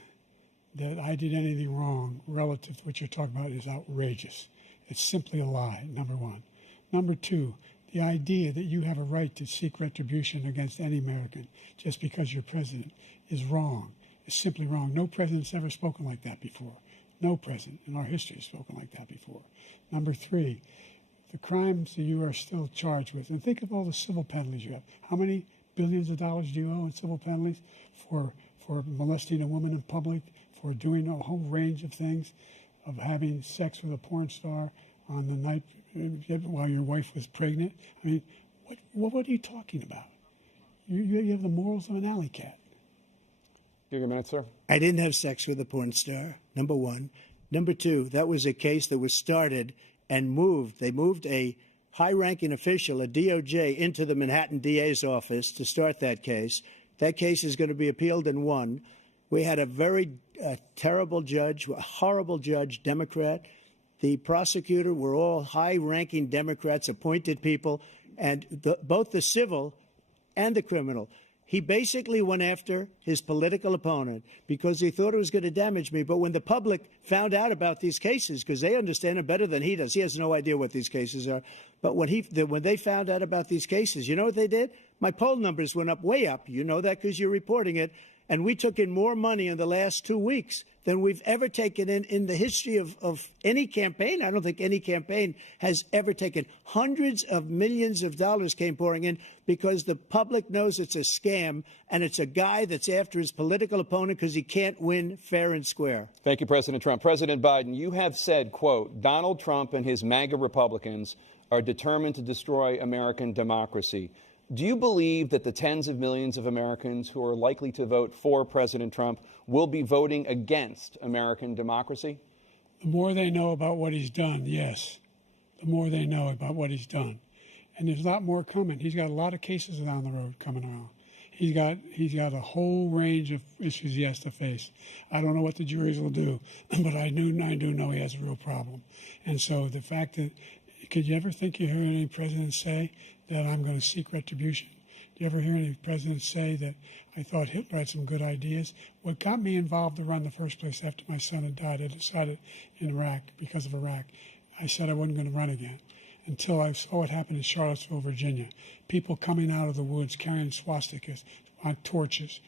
that I did anything wrong relative to what you're talking about is outrageous. It's simply a lie, number one. Number two, the idea that you have a right to seek retribution against any American just because you're president is wrong. It's simply wrong. No president's ever spoken like that before. No president in our history has spoken like that before. Number three, the crimes that you are still charged with, and think of all the civil penalties you have. How many billions of dollars do you owe in civil penalties for molesting a woman in public, for doing a whole range of things, of having sex with a porn star on the night while your wife was pregnant? I mean, what are you talking about? You have the morals of an alley cat. Give you a minute, sir. I didn't have sex with a porn star, number one. Number two, that was a case that was started and moved. They moved a high-ranking official, a DOJ, into the Manhattan DA's office to start that case. That case is going to be appealed and won. We had a very terrible judge, a horrible judge, Democrat. The prosecutor were all high-ranking Democrats, appointed people, and both the civil and the criminal. He basically went after his political opponent because he thought it was going to damage me. But when the public found out about these cases, because they understand them better than he does, he has no idea what these cases are. But when they found out about these cases, you know what they did? My poll numbers went up, way up. You know that because you're reporting it. And we took in more money in the last 2 weeks than we've ever taken in the history of any campaign. I don't think any campaign has ever taken. Hundreds of millions of dollars came pouring in because the public knows it's a scam, and it's a guy that's after his political opponent because he can't win fair and square. Thank you, President Trump. President Biden, you have said, quote, Donald Trump and his MAGA Republicans are determined to destroy American democracy. Do you believe that the tens of millions of Americans who are likely to vote for President Trump will be voting against American democracy? The more they know about what he's done, yes. The more they know about what he's done. And there's a lot more coming. He's got a lot of cases down the road coming around. He's got a whole range of issues he has to face. I don't know what the juries will do, but I do know he has a real problem. And so the fact that, could you ever think you hear any president say that I'm going to seek retribution? Do you ever hear any president say that I thought Hitler had some good ideas? What got me involved to run in the first place after my son had died, I decided in Iraq, because of Iraq, I said I wasn't going to run again until I saw what happened in Charlottesville, Virginia. People coming out of the woods carrying swastikas on torches,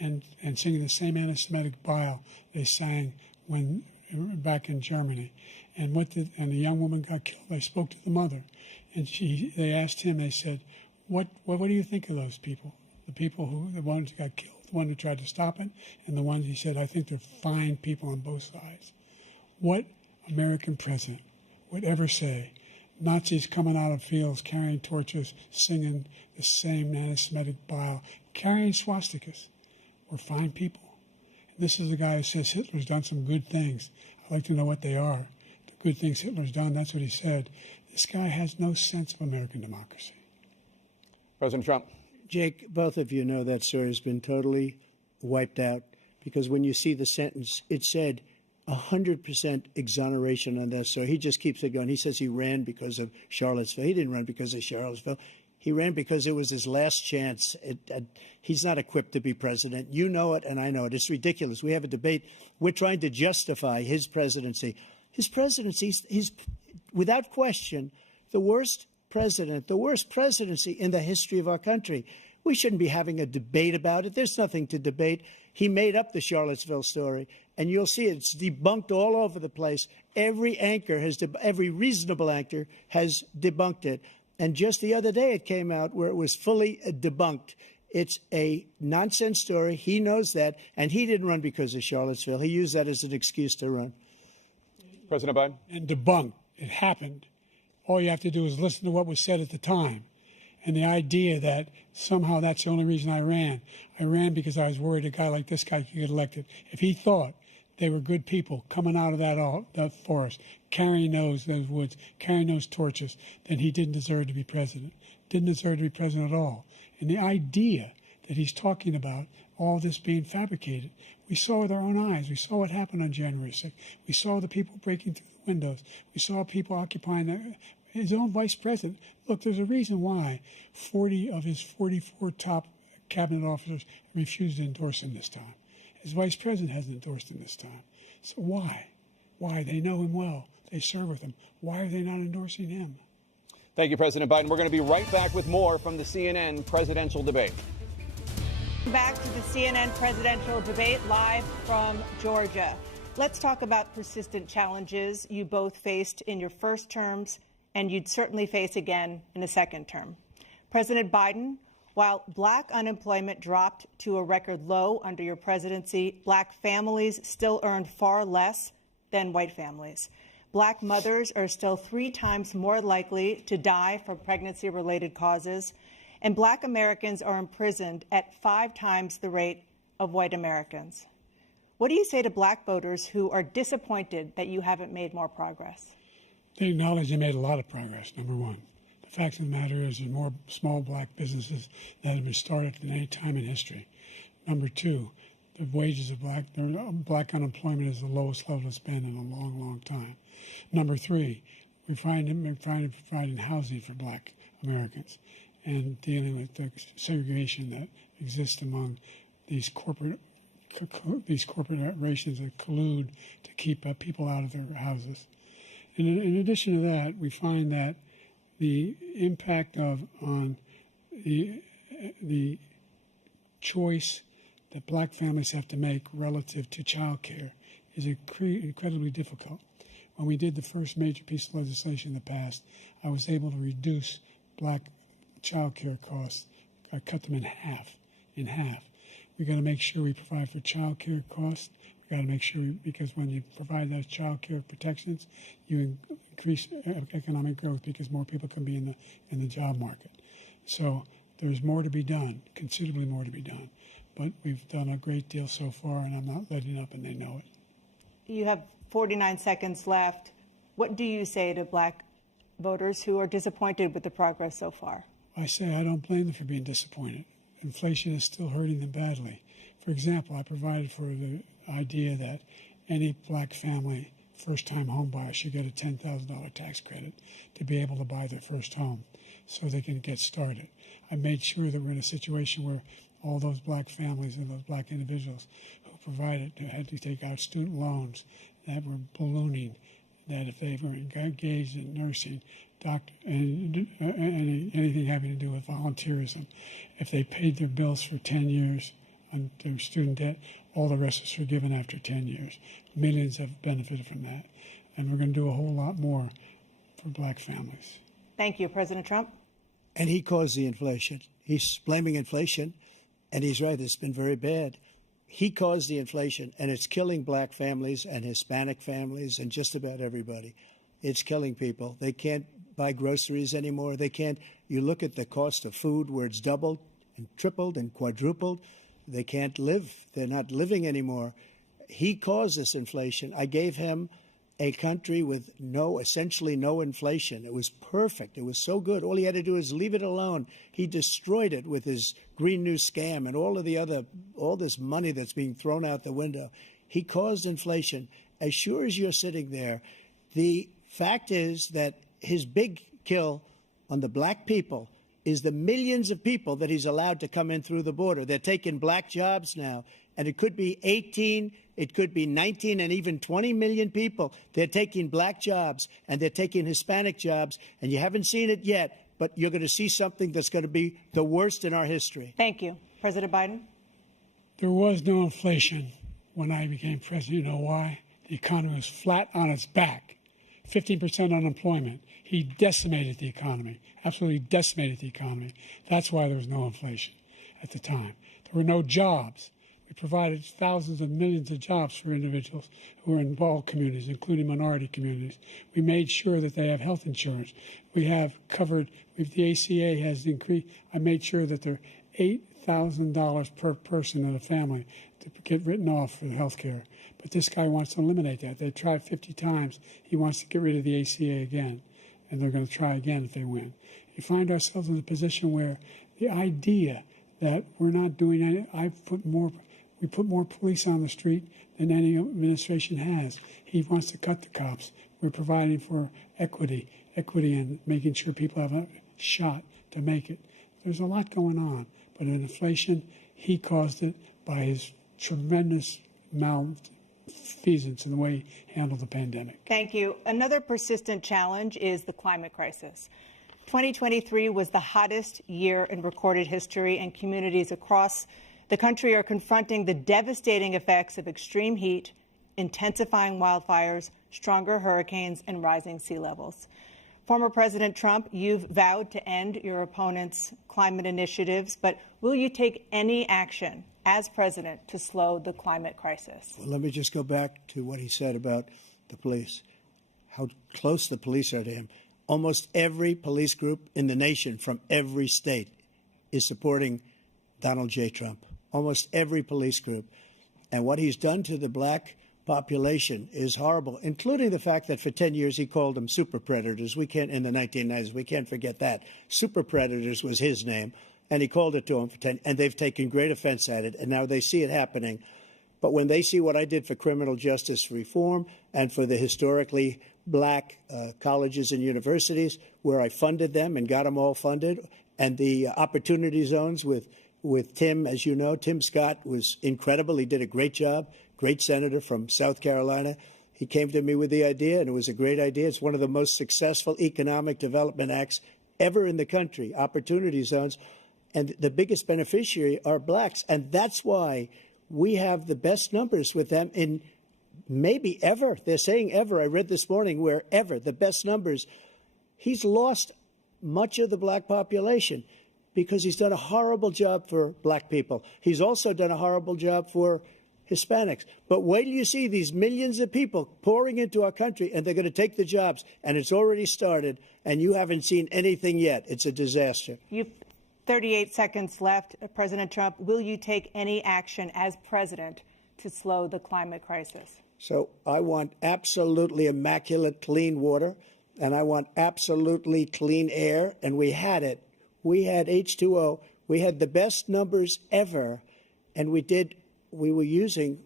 and singing the same anti-Semitic bile they sang when back in Germany. And the young woman got killed. I spoke to the mother, and they asked him. They said, "What do you think of those people? The ones who got killed, the one who tried to stop it, and the ones," he said, "I think they're fine people on both sides." What American president would ever say Nazis coming out of fields carrying torches, singing the same anti-Semitic bile, carrying swastikas were fine people? And this is the guy who says Hitler's done some good things. I'd like to know what they are. Good things Hitler's done, that's what he said. This guy has no sense of American democracy. President Trump. Jake, both of you know that story has been totally wiped out, because when you see the sentence, it said 100% exoneration on that. So he just keeps it going. He says he ran because of Charlottesville. He didn't run because of Charlottesville. He ran because it was his last chance. He's not equipped to be president. You know it, and I know it. It's ridiculous. We have a debate. We're trying to justify his presidency. His presidency, he's without question the worst president, the worst presidency in the history of our country. We shouldn't be having a debate about it. There's nothing to debate. He made up the Charlottesville story, and you'll see it's debunked all over the place. Every reasonable anchor has debunked it. And just the other day it came out where it was fully debunked. It's a nonsense story. He knows that, and he didn't run because of Charlottesville. He used that as an excuse to run. President Biden. And debunked. It happened. All you have to do is listen to what was said at the time. And the idea that somehow that's the only reason I ran because I was worried a guy like this guy could get elected. If he thought they were good people coming out of that forest, carrying those woods, carrying those torches, then he didn't deserve to be president. Didn't deserve to be president at all. And the idea that he's talking about all this being fabricated, we saw with our own eyes. We saw what happened on January 6th. We saw the people breaking through the windows. We saw people occupying his own vice president. Look, there's a reason why 40 of his 44 top cabinet officers refused to endorse him this time. His vice president hasn't endorsed him this time. So why? Why? They know him well. They serve with him. Why are they not endorsing him? Thank you, President Biden. We're going to be right back with more from the CNN presidential debate. Back to the CNN presidential debate live from Georgia. Let's talk about persistent challenges you both faced in your first terms and you'd certainly face again in a second term. President Biden, while black unemployment dropped to a record low under your presidency, black families still earned far less than white families. Black mothers are still 3 times more likely to die from pregnancy-related causes, and black Americans are imprisoned at 5 times the rate of white Americans. What do you say to black voters who are disappointed that you haven't made more progress? They acknowledge they made a lot of progress, number one. The fact of the matter is there's more small black businesses that have been started than any time in history. Number two, the wages of black unemployment is the lowest level it's been in a long, long time. Number three, we're trying to provide housing for black Americans and dealing with the segregation that exists among these corporations that collude to keep people out of their houses. And in addition to that, we find that the impact on the choice that black families have to make relative to child care is incredibly difficult. When we did the first major piece of legislation in the past, I was able to reduce black child care costs. I cut them in half. We got to make sure we provide for child care costs. We got to make sure, because when you provide those child care protections, you increase economic growth because more people can be in the job market. So there's more to be done, considerably more to be done. But we've done a great deal so far, and I'm not letting up, and they know it. You have 49 seconds left. What do you say to black voters who are disappointed with the progress so far? I say I don't blame them for being disappointed. Inflation is still hurting them badly. For example, I provided for the idea that any black family, first-time home buyer, should get a $10,000 tax credit to be able to buy their first home so they can get started. I made sure that we're in a situation where all those black families and those black individuals who provided had to take out student loans that were ballooning, that if they were engaged in nursing, doctor, and anything having to do with volunteerism, if they paid their bills for 10 years on their student debt, all the rest is forgiven after 10 years. Millions have benefited from that. And we're going to do a whole lot more for black families. Thank you, President Trump. And he caused the inflation. He's blaming inflation, and he's right, it's been very bad. He caused the inflation, and it's killing black families and Hispanic families and just about everybody. It's killing people. They can't buy groceries anymore. They can't. You look at the cost of food where it's doubled and tripled and quadrupled. They can't live. They're not living anymore. He caused this inflation. I gave him a country with essentially no inflation. It was perfect. It was so good. All he had to do is leave it alone. He destroyed it with his Green New Scam and all this money that's being thrown out the window. He caused inflation. As sure as you're sitting there, the fact is that his big kill on the black people is the millions of people that he's allowed to come in through the border. They're taking black jobs now, and it could be 18, it could be 19, and even 20 million people. They're taking black jobs, and they're taking Hispanic jobs, and you haven't seen it yet, but you're going to see something that's going to be the worst in our history. Thank you. President Biden? There was no inflation when I became president. You know why? The economy was flat on its back. 15% unemployment. He decimated the economy, absolutely decimated the economy. That's why there was no inflation at the time. There were no jobs. We provided thousands of millions of jobs for individuals who are in all communities, including minority communities. We made sure that they have health insurance. We have covered, the ACA has increased. I made sure that they're $8,000 per person in a family to get written off for health care. But this guy wants to eliminate that. They've tried 50 times. He wants to get rid of the ACA again, and they're going to try again if they win. We find ourselves in a position where the idea that we're not doing any, we put more police on the street than any administration has. He wants to cut the cops. We're providing for equity and making sure people have a shot to make it. There's a lot going on, but in inflation, he caused it by his tremendous malfeasance in the way he handled the pandemic. Thank you. Another persistent challenge is the climate crisis. 2023 was the hottest year in recorded history, and communities across the country are confronting the devastating effects of extreme heat, intensifying wildfires, stronger hurricanes, and rising sea levels. Former President Trump, you've vowed to end your opponent's climate initiatives, but will you take any action as president to slow the climate crisis? Well, let me just go back to what he said about the police, how close the police are to him. Almost every police group in the nation from every state is supporting Donald J. Trump. Almost every police group. And what he's done to the black population is horrible, including the fact that for 10 years he called them super predators. We can't, in the 1990s, we can't forget that. Super predators was his name, and he called it to them for 10, and they've taken great offense at it, and now they see it happening. But when they see what I did for criminal justice reform and for the historically black colleges and universities, where I funded them and got them all funded, and the opportunity zones with Tim, as you know, Tim Scott was incredible. He did a great job, great senator from South Carolina. He came to me with the idea, and it was a great idea. It's one of the most successful economic development acts ever in the country, opportunity zones. and the biggest beneficiary are blacks. And that's why we have the best numbers with them in maybe ever. They're saying ever. I read this morning where ever, the best numbers. He's lost much of the black population because he's done a horrible job for black people. He's also done a horrible job for Hispanics. But wait till you see these millions of people pouring into our country, and they're going to take the jobs, and it's already started, and you haven't seen anything yet. It's a disaster. You've 38 seconds left. President Trump, will you take any action as president to slow the climate crisis? So I want absolutely immaculate clean water, and I want absolutely clean air, and we had it. We had H2O. We had the best numbers ever, and we were using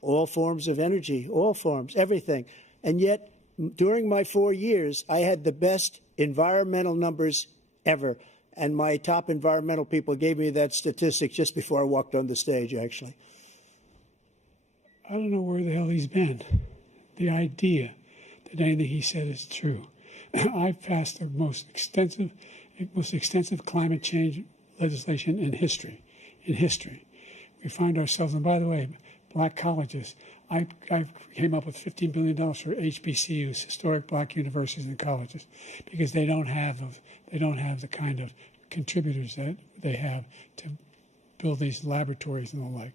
all forms of energy, all forms, everything. And yet, during my 4 years, I had the best environmental numbers ever. And my top environmental people gave me that statistic just before I walked on the stage, actually. I don't know where the hell he's been. The idea that anything he said is true. I've passed the most extensive climate change legislation in history. We find ourselves, and by the way, black colleges. I came up with $15 billion for HBCUs, historic black universities and colleges, because they don't have the kind of contributors that they have to build these laboratories and the like.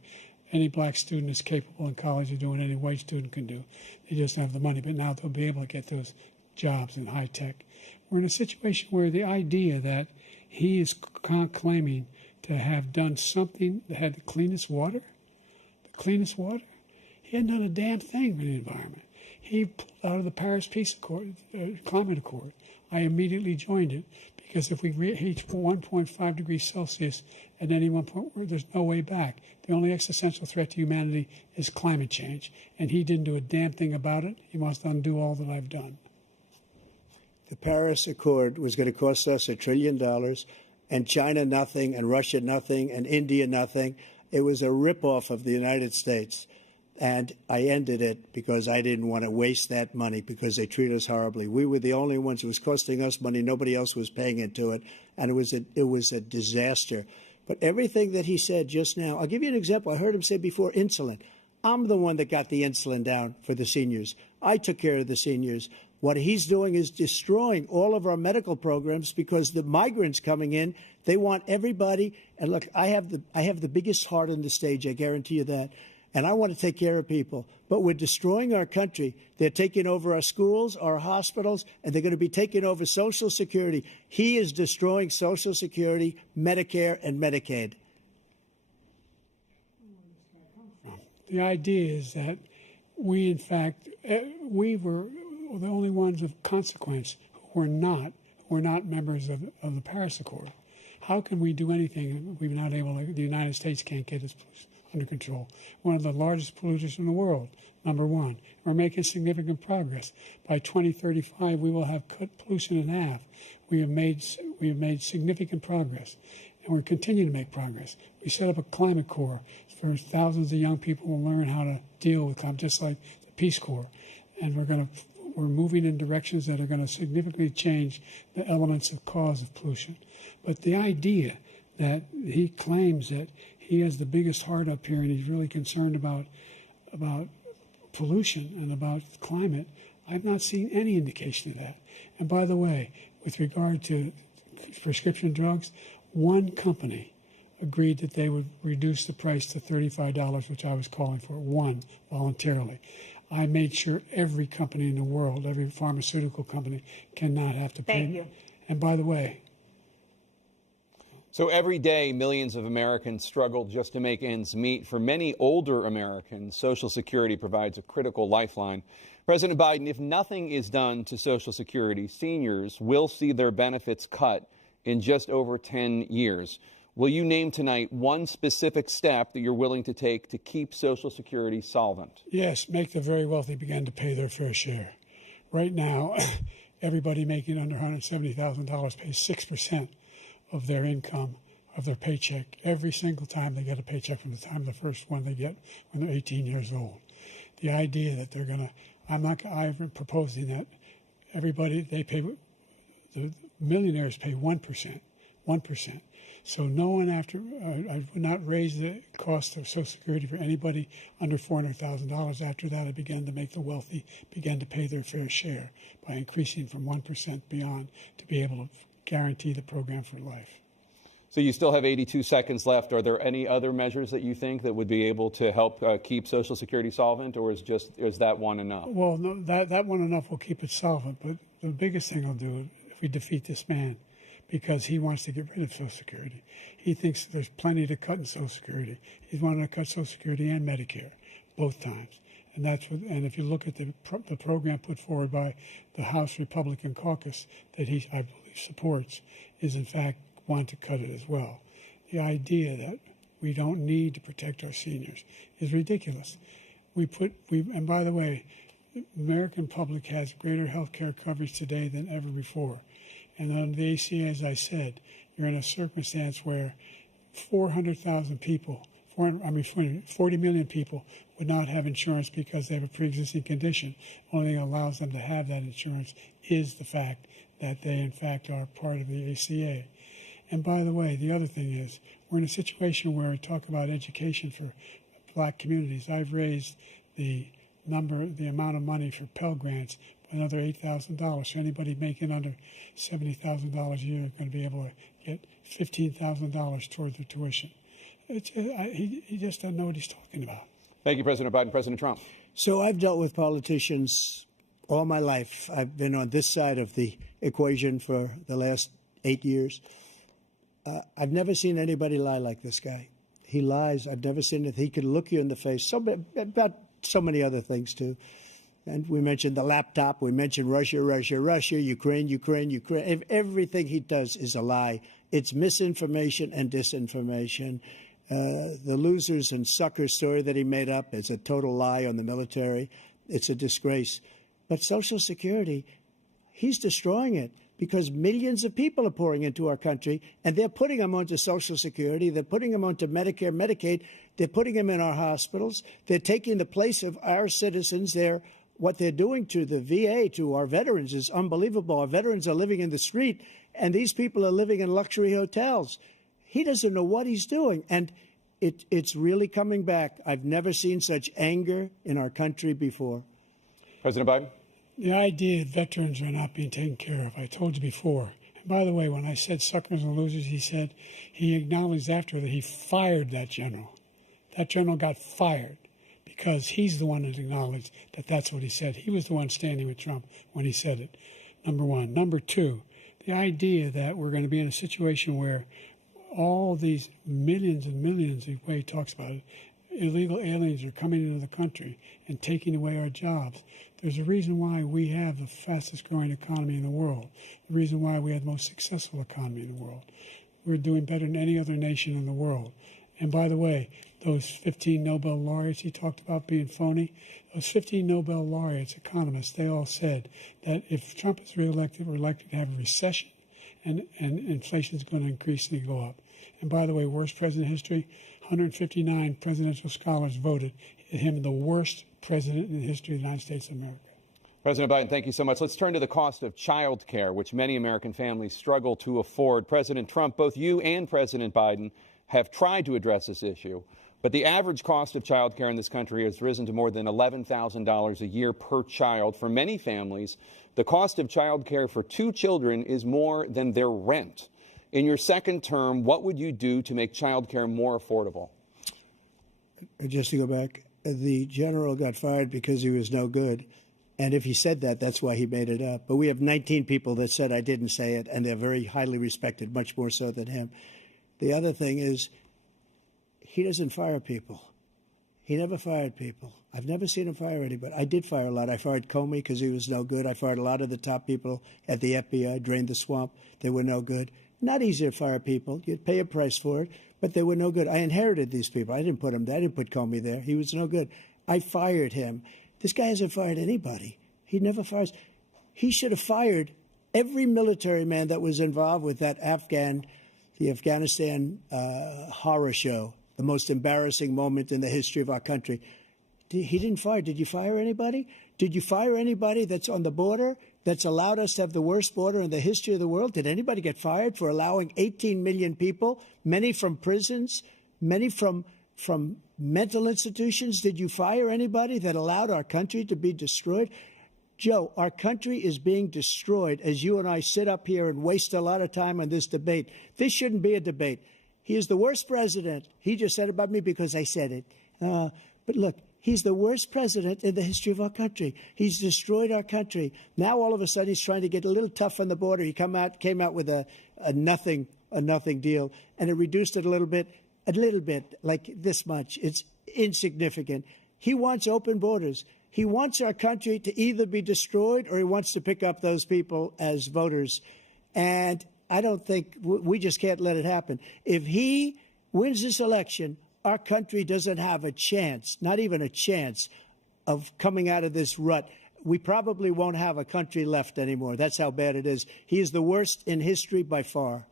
Any black student is capable in college of doing any white student can do. They just don't have the money, but now they'll be able to get those jobs in high tech. We're in a situation where the idea that he is claiming to have done something that had the cleanest water, he hadn't done a damn thing for the environment. He pulled out of the Paris Climate Accord. I immediately joined it because if we reach 1.5 degrees Celsius at any one point, there's no way back. The only existential threat to humanity is climate change, and he didn't do a damn thing about it. He wants to undo all that I've done. The Paris Accord was going to cost us $1 trillion, and China nothing, and Russia nothing, and India nothing. It was a ripoff of the United States. And I ended it because I didn't want to waste that money because they treat us horribly. We were the only ones. It was costing us money. Nobody else was paying into it. And it was a disaster. But everything that he said just now, I'll give you an example. I heard him say before insulin. I'm the one that got the insulin down for the seniors. I took care of the seniors. What he's doing is destroying all of our medical programs because the migrants coming in, they want everybody. And look, I have the biggest heart on the stage. I guarantee you that. And I want to take care of people. But we're destroying our country. They're taking over our schools, our hospitals, and they're going to be taking over Social Security. He is destroying Social Security, Medicare, and Medicaid. The idea is that we, in fact, we were the only ones of consequence who were not members of the Paris Accord. How can we do anything if we're not able to, the United States can't get its under control? One of the largest polluters in the world, number one. We're making significant progress. By 2035, we will have cut pollution in half. We have made significant progress, and we're continuing to make progress. We set up a climate corps for thousands of young people to learn how to deal with climate, just like the Peace Corps. And we're moving in directions that are going to significantly change the elements of cause of pollution. But the idea that he claims that he has the biggest heart up here and he's really concerned about pollution and about climate, I've not seen any indication of that. And by the way, with regard to prescription drugs, one company agreed that they would reduce the price to $35, which I was calling for, one, voluntarily. I made sure every company in the world, every pharmaceutical company, cannot have to pay. Thank you. And by the way, so every day, millions of Americans struggle just to make ends meet. For many older Americans, Social Security provides a critical lifeline. President Biden, if nothing is done to Social Security, seniors will see their benefits cut in just over 10 years. Will you name tonight one specific step that you're willing to take to keep Social Security solvent? yes, make the very wealthy begin to pay their fair share. Right now, everybody making under $170,000 pays 6% of their income, of their paycheck, every single time they get a paycheck from the time the first one they get when they're 18 years old. The idea that they're going to, I'm proposing that everybody, the millionaires pay 1%. So no one I would not raise the cost of Social Security for anybody under $400,000. After that, I began to make the wealthy begin to pay their fair share by increasing from 1% beyond to be able to guarantee the program for life. So you still have 82 seconds left. Are there any other measures that you think that would be able to help keep Social Security solvent, or is that one enough? Well, no, that one enough will keep it solvent. But the biggest thing I'll do if we defeat this man, because he wants to get rid of Social Security. He thinks there's plenty to cut in Social Security. He's wanting to cut Social Security and Medicare, both times. And and if you look at the program put forward by the House Republican caucus that I believe supports, is in fact want to cut it as well. The idea that we don't need to protect our seniors is ridiculous. And by the way, the American public has greater health care coverage today than ever before. And under the ACA, as I said, you're in a circumstance where 400,000 people, 40 million people would not have insurance because they have a pre-existing condition. The only thing that allows them to have that insurance is the fact that they, in fact, are part of the ACA. And by the way, the other thing is, we're in a situation where we talk about education for black communities. I've raised the amount of money for Pell Grants by another $8,000. So anybody making under $70,000 a year is going to be able to get $15,000 toward their tuition. He just doesn't know what he's talking about. Thank you, President Biden. President Trump. So I've dealt with politicians all my life. I've been on this side of the equation for the last 8 years. I've never seen anybody lie like this guy. He lies. I've never seen it. He can look you in the face. About so many other things, too. And we mentioned the laptop. We mentioned Russia, Ukraine. Everything he does is a lie. It's misinformation and disinformation. The losers and suckers story that he made up is a total lie on the military. It's a disgrace. But Social Security, he's destroying it, because millions of people are pouring into our country, and they're putting them onto Social Security. They're putting them onto Medicare, Medicaid. They're putting them in our hospitals. They're taking the place of our citizens. What they're doing to the VA, to our veterans, is unbelievable. Our veterans are living in the street, and these people are living in luxury hotels. He doesn't know what he's doing, and it's really coming back. I've never seen such anger in our country before. President Biden. The idea that veterans are not being taken care of, I told you before. And by the way, when I said suckers and losers, he acknowledged after that he fired that general. That general got fired because he's the one that acknowledged that that's what he said. He was the one standing with Trump when he said it, number one. Number two, the idea that we're going to be in a situation where all these millions and millions, the way he talks about it, illegal aliens are coming into the country and taking away our jobs. There's a reason why we have the fastest growing economy in the world, the reason why we have the most successful economy in the world. We're doing better than any other nation in the world. And by the way, those 15 Nobel laureates he talked about being phony, those 15 Nobel laureates, economists, they all said that if Trump is reelected, we're likely to have a recession and inflation is going to increasingly go up. And by the way, worst president in history, 159 presidential scholars voted him the worst president in the history of the United States of America. President Biden, thank you so much. Let's turn to the cost of child care, which many American families struggle to afford. President Trump, both you and President Biden have tried to address this issue, but the average cost of child care in this country has risen to more than $11,000 a year per child. For many families, the cost of child care for 2 children is more than their rent. In your second term, what would you do to make child care more affordable? Just to go back, the general got fired because he was no good. And if he said that, that's why he made it up. But we have 19 people that said I didn't say it, and they're very highly respected, much more so than him. The other thing is, he doesn't fire people. He never fired people. I've never seen him fire anybody. I did fire a lot. I fired Comey because he was no good. I fired a lot of the top people at the FBI, drained the swamp. They were no good. Not easy to fire people. You'd pay a price for it, but they were no good. I inherited these people. I didn't put them there. I didn't put Comey there. He was no good. I fired him. This guy hasn't fired anybody. He never fires. He should have fired every military man that was involved with the Afghanistan horror show, the most embarrassing moment in the history of our country. He didn't fire. Did you fire anybody? Did you fire anybody that's on the border that's allowed us to have the worst border in the history of the world? Did anybody get fired for allowing 18 million people, many from prisons, many from mental institutions? Did you fire anybody that allowed our country to be destroyed? Joe, our country is being destroyed as you and I sit up here and waste a lot of time on this debate. This shouldn't be a debate. He is the worst president. He just said about me because I said it. But look, he's the worst president in the history of our country. He's destroyed our country. Now, all of a sudden, he's trying to get a little tough on the border. He came out with a nothing deal, and it reduced it a little bit, like this much. It's insignificant. He wants open borders. He wants our country to either be destroyed or he wants to pick up those people as voters. And I don't think we just can't let it happen. If he wins this election, our country doesn't have a chance, not even a chance, of coming out of this rut. We probably won't have a country left anymore. That's how bad it is. He is the worst in history by far.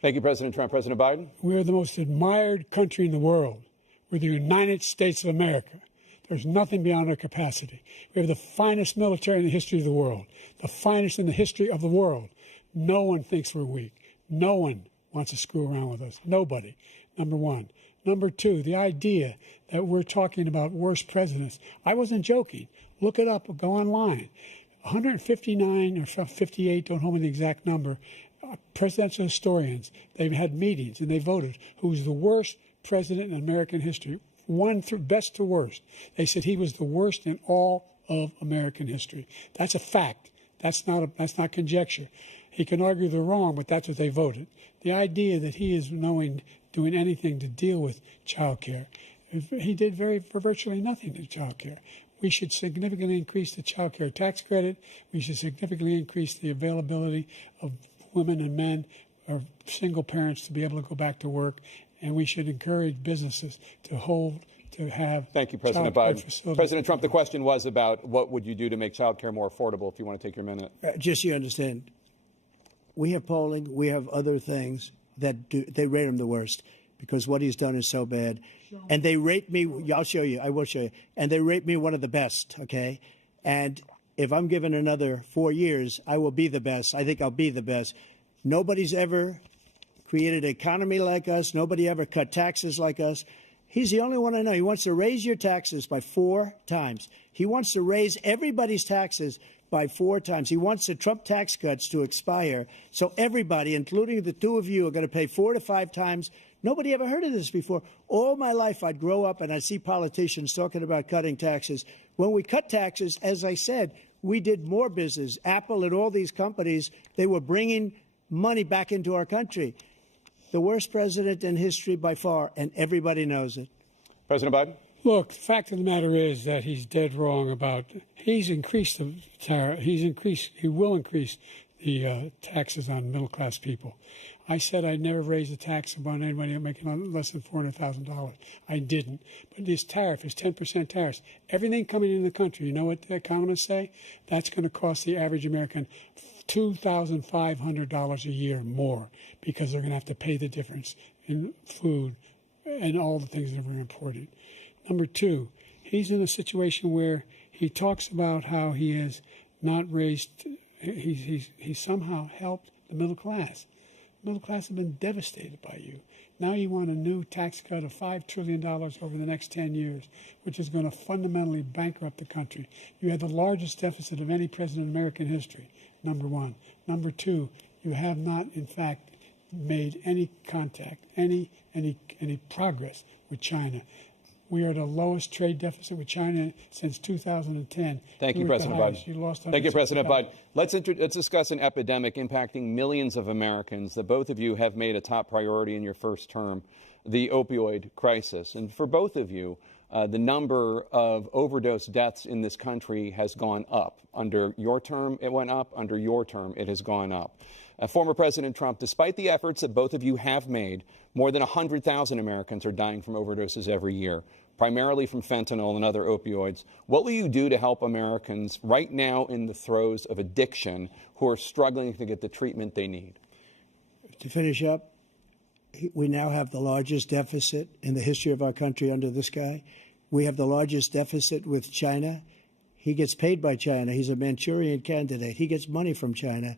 Thank you, President Trump. President Biden? We are the most admired country in the world. We're the United States of America. There's nothing beyond our capacity. We have the finest military in the history of the world, the finest in the history of the world. No one thinks we're weak. No one wants to screw around with us. Nobody, number one. Number two, the idea that we're talking about worst presidents. I wasn't joking. Look it up or go online. 159 or 58, don't hold me the exact number, presidential historians, they've had meetings and they voted who's the worst president in American history. One through best to worst. They said he was the worst in all of American history. That's a fact. That's not conjecture. He can argue they're wrong, but that's what they voted. The idea that he is doing anything to deal with child care, he did virtually nothing to child care. We should significantly increase the child care tax credit. We should significantly increase the availability of women and men or single parents to be able to go back to work. And we should encourage businesses to have. Thank you, President Biden. President Trump, the question was about what would you do to make child care more affordable, if you want to take your minute. Just so you understand, we have polling, we have other things that they rate him the worst because what he's done is so bad. And they rate me, I'll show you, I will show you, and they rate me one of the best, okay? And if I'm given another 4 years, I will be the best. I think I'll be the best. Nobody's ever created an economy like us. Nobody ever cut taxes like us. He's the only one I know. He wants to raise your taxes by 4 times. He wants to raise everybody's taxes by 4 times. He wants the Trump tax cuts to expire. So everybody, including the two of you, are going to pay 4 to 5 times. Nobody ever heard of this before. All my life, I'd grow up and I'd see politicians talking about cutting taxes. When we cut taxes, as I said, we did more business. Apple and all these companies, they were bringing money back into our country. The worst president in history by far, and everybody knows it. President Biden? Look, the fact of the matter is that he's dead wrong about, he's increased the tariff, he will increase the taxes on middle-class people. I said I'd never raise the tax on anybody making less than $400,000. I didn't. But this tariff is 10% tariffs. Everything coming in the country, you know what the economists say? That's going to cost the average American $2,500 a year more because they're going to have to pay the difference in food and all the things that we're importing. Number two, he's in a situation where he talks about how he has not raised, he's somehow helped the middle class. The middle class have been devastated by you. Now you want a new tax cut of $5 trillion over the next 10 years, which is going to fundamentally bankrupt the country. You have the largest deficit of any president in American history, number one. Number two, you have not, in fact, made any contact, any progress with China. We are the lowest trade deficit with China since 2010. Thank you, President Biden. Thank you, President Biden. Let's discuss an epidemic impacting millions of Americans that both of you have made a top priority in your first term, the opioid crisis. And for both of you, the number of overdose deaths in this country has gone up. Under your term, it went up. Under your term, it has gone up. Former President Trump, despite the efforts that both of you have made, more than 100,000 Americans are dying from overdoses every year, primarily from fentanyl and other opioids. What will you do to help Americans right now in the throes of addiction who are struggling to get the treatment they need? To finish up, we now have the largest deficit in the history of our country under this guy. We have the largest deficit with China. He gets paid by China. He's a Manchurian candidate. He gets money from China.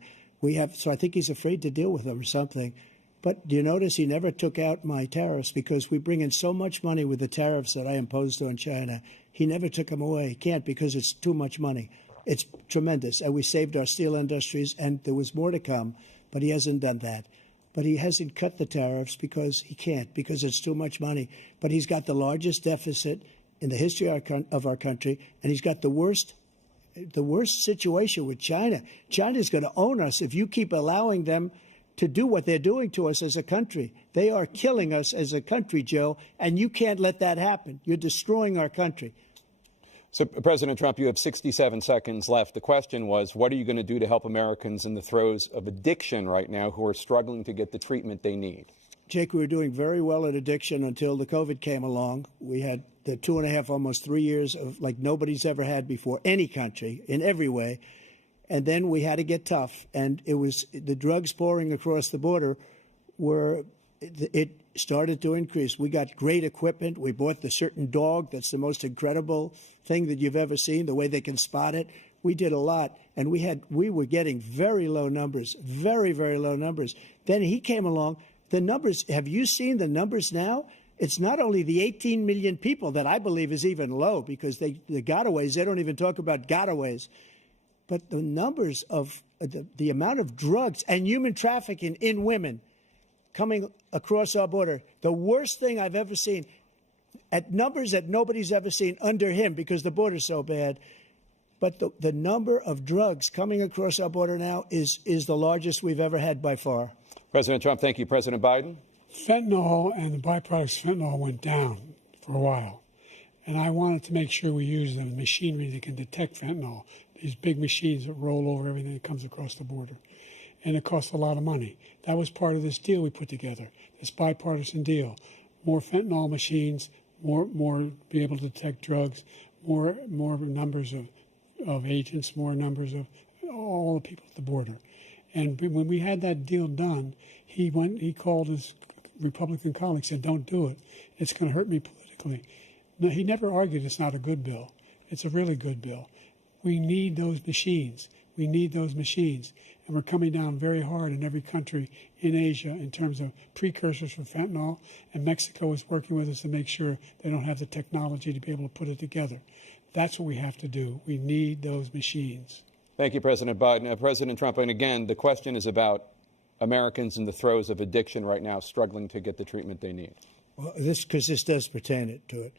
So I think he's afraid to deal with them or something. But do you notice he never took out my tariffs because we bring in so much money with the tariffs that I imposed on China. He never took them away. He can't because it's too much money. It's tremendous. And we saved our steel industries, and there was more to come, but he hasn't done that. But he hasn't cut the tariffs because he can't, because it's too much money. But he's got the largest deficit in the history of our country, and he's got the worst situation with China. China's going to own us if you keep allowing them to do what they're doing to us as a country. They are killing us as a country, Joe, and you can't let that happen. You're destroying our country. So, President Trump, you have 67 seconds left. The question was, what are you going to do to help Americans in the throes of addiction right now who are struggling to get the treatment they need? Jake, we were doing very well at addiction until the COVID came along. We had the 2.5, almost 3 years of like nobody's ever had before, any country, in every way. And then we had to get tough. And it was the drugs pouring across the border it started to increase. We got great equipment. We bought the certain dog that's the most incredible thing that you've ever seen, the way they can spot it. We did a lot, and we were getting very low numbers, very, very low numbers. Then he came along. The numbers, have you seen the numbers now? It's not only the 18 million people that I believe is even low because the gotaways, they don't even talk about gotaways. But the numbers of the amount of drugs and human trafficking in women coming across our border, the worst thing I've ever seen, at numbers that nobody's ever seen under him because the border's so bad. But the number of drugs coming across our border now is the largest we've ever had by far. President Trump, thank you. President Biden? Fentanyl and the byproducts of fentanyl went down for a while. And I wanted to make sure we use the machinery that can detect fentanyl, these big machines that roll over everything that comes across the border. And it costs a lot of money. That was part of this deal we put together, this bipartisan deal. More fentanyl machines, more be able to detect drugs, more numbers of agents, more numbers of all the people at the border. And when we had that deal done, he called his Republican colleagues, said, don't do it. It's going to hurt me politically. No, he never argued it's not a good bill. It's a really good bill. We need those machines. We need those machines. And we're coming down very hard in every country in Asia in terms of precursors for fentanyl. And Mexico is working with us to make sure they don't have the technology to be able to put it together. That's what we have to do. We need those machines. Thank you, President Biden. President Trump, and again, the question is about Americans in the throes of addiction right now struggling to get the treatment they need. Well, this does pertain to it.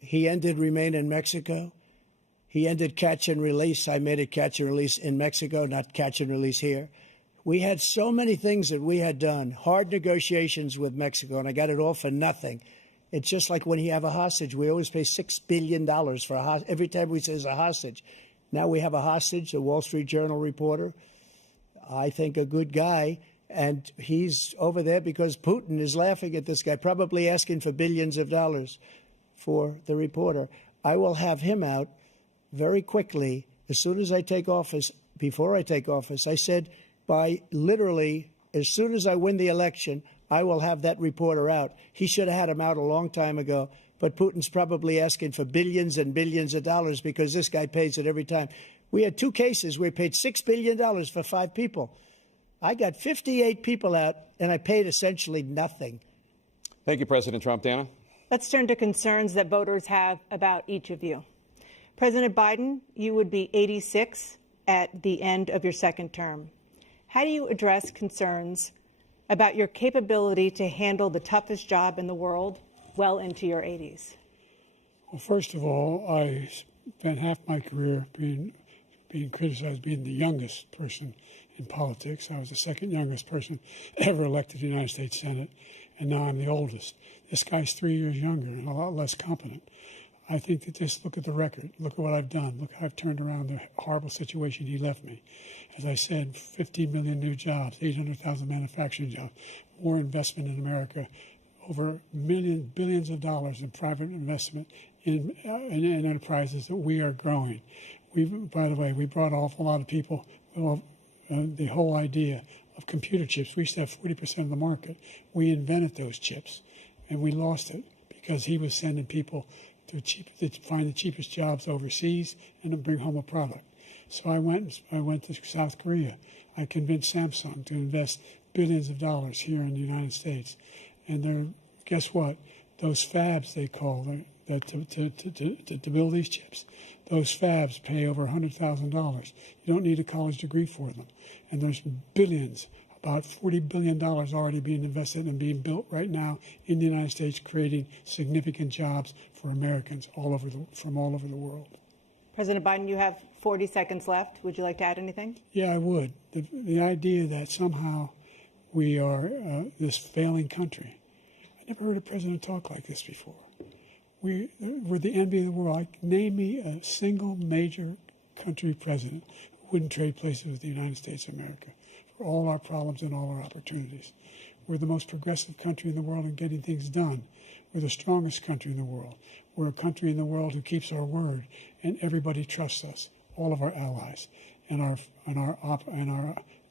He ended Remain in Mexico. He ended catch and release. I made it catch and release in Mexico, not catch and release here. We had so many things that we had done, hard negotiations with Mexico, and I got it all for nothing. It's just like when you have a hostage. We always pay $6 billion for a hostage. Every time we say it's a hostage. Now we have a hostage, a Wall Street Journal reporter, I think a good guy, and he's over there because Putin is laughing at this guy, probably asking for billions of dollars for the reporter. I will have him out very quickly as soon as I take office. Before I take office, I said by literally as soon as I win the election, I will have that reporter out. He should have had him out a long time ago. But Putin's probably asking for billions and billions of dollars because this guy pays it every time. We had 2 cases where we paid $6 billion for 5 people. I got 58 people out, and I paid essentially nothing. Thank you, President Trump. Dana? Let's turn to concerns that voters have about each of you. President Biden, you would be 86 at the end of your second term. How do you address concerns about your capability to handle the toughest job in the world well into your 80s? Well, first of all, I spent half my career being criticized being the youngest person in politics. I was the second youngest person ever elected to the United States Senate, and now I'm the oldest. This guy's 3 years younger and a lot less competent. I think that just look at the record. Look at what I've done. Look how I've turned around the horrible situation he left me. As I said, 15 million new jobs, 800,000 manufacturing jobs, more investment in America, over billions of dollars in private investment in enterprises that we are growing. By the way, we brought an awful lot of people. The whole idea of computer chips, we used to have 40% of the market. We invented those chips, and we lost it because he was sending people to find the cheapest jobs overseas and to bring home a product. So I went to South Korea. I convinced Samsung to invest billions of dollars here in the United States. And guess what? Those fabs, they call them, to build these chips, those fabs pay over $100,000. You don't need a college degree for them. And there's billions, about $40 billion already being invested and being built right now in the United States, creating significant jobs for Americans from all over the world. President Biden, you have 40 seconds left. Would you like to add anything? Yeah, I would. The idea that somehow we are this failing country. I never heard a president talk like this before. We're the envy of the world. Name me a single major country president who wouldn't trade places with the United States of America for all our problems and all our opportunities. We're the most progressive country in the world in getting things done. We're the strongest country in the world. We're a country in the world who keeps our word, and everybody trusts us. All of our allies and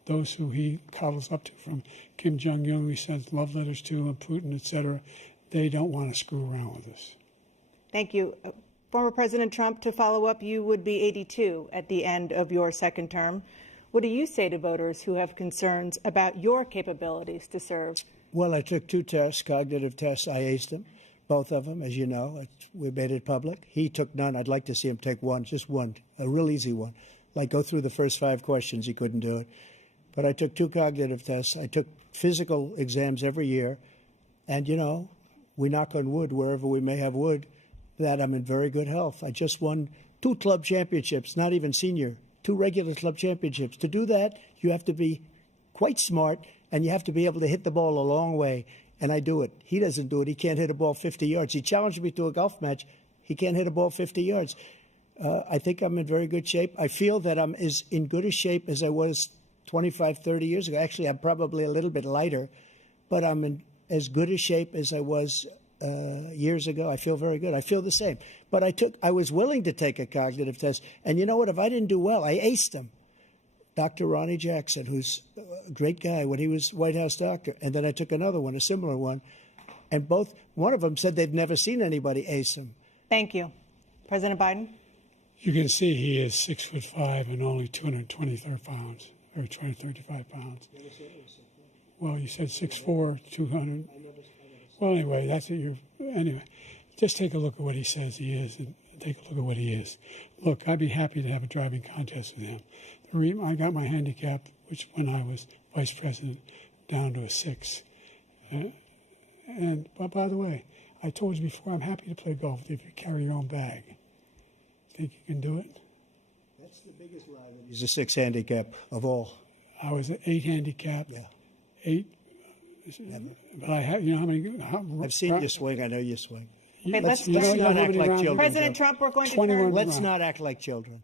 those who he coddles up to, from Kim Jong-un, who he sends love letters to, and Putin, etc. They don't want to screw around with us. Thank you. Former President Trump, to follow up, you would be 82 at the end of your second term. What do you say to voters who have concerns about your capabilities to serve? Well, I took 2 tests, cognitive tests. I aced them, both of them, as you know. We made it public. He took none. I'd like to see him take one, just one, a real easy one. Like go through the first 5 questions. He couldn't do it. But I took 2 cognitive tests. I took physical exams every year. And, we knock on wood wherever we may have wood, that I'm in very good health. I just won 2 club championships, not even senior, 2 regular club championships. To do that, you have to be quite smart, and you have to be able to hit the ball a long way. And I do it. He doesn't do it. He can't hit a ball 50 yards. He challenged me to a golf match. He can't hit a ball 50 yards. I think I'm in very good shape. I feel that I'm as in good a shape as I was 25, 30 years ago. Actually, I'm probably a little bit lighter, but I'm in as good a shape as I was years ago. I feel very good. I feel the same. But I was willing to take a cognitive test. And you know what? If I didn't do well, I aced them. Dr. Ronnie Jackson, who's a great guy when he was White House doctor. And then I took another one, a similar one. And one of them said they've never seen anybody ace them. Thank you. President Biden? You can see he is 6'5" and only 223 pounds, or 235 pounds. Well, you said 6'4", 200. Well, anyway, that's what anyway, just take a look at what he says he is, and take a look at what he is. Look, I'd be happy to have a driving contest with him. I got my handicap, which when I was vice president, down to a 6. But by the way, I told you before, I'm happy to play golf if you carry your own bag. Think you can do it? That's the biggest lie. He's a 6 handicap of all. I was an 8 handicap. Yeah. 8. But I have, how many? I've seen you swing. I know you swing. Okay, let's not act like children. President Trump, we're going to turn Let's not act like children.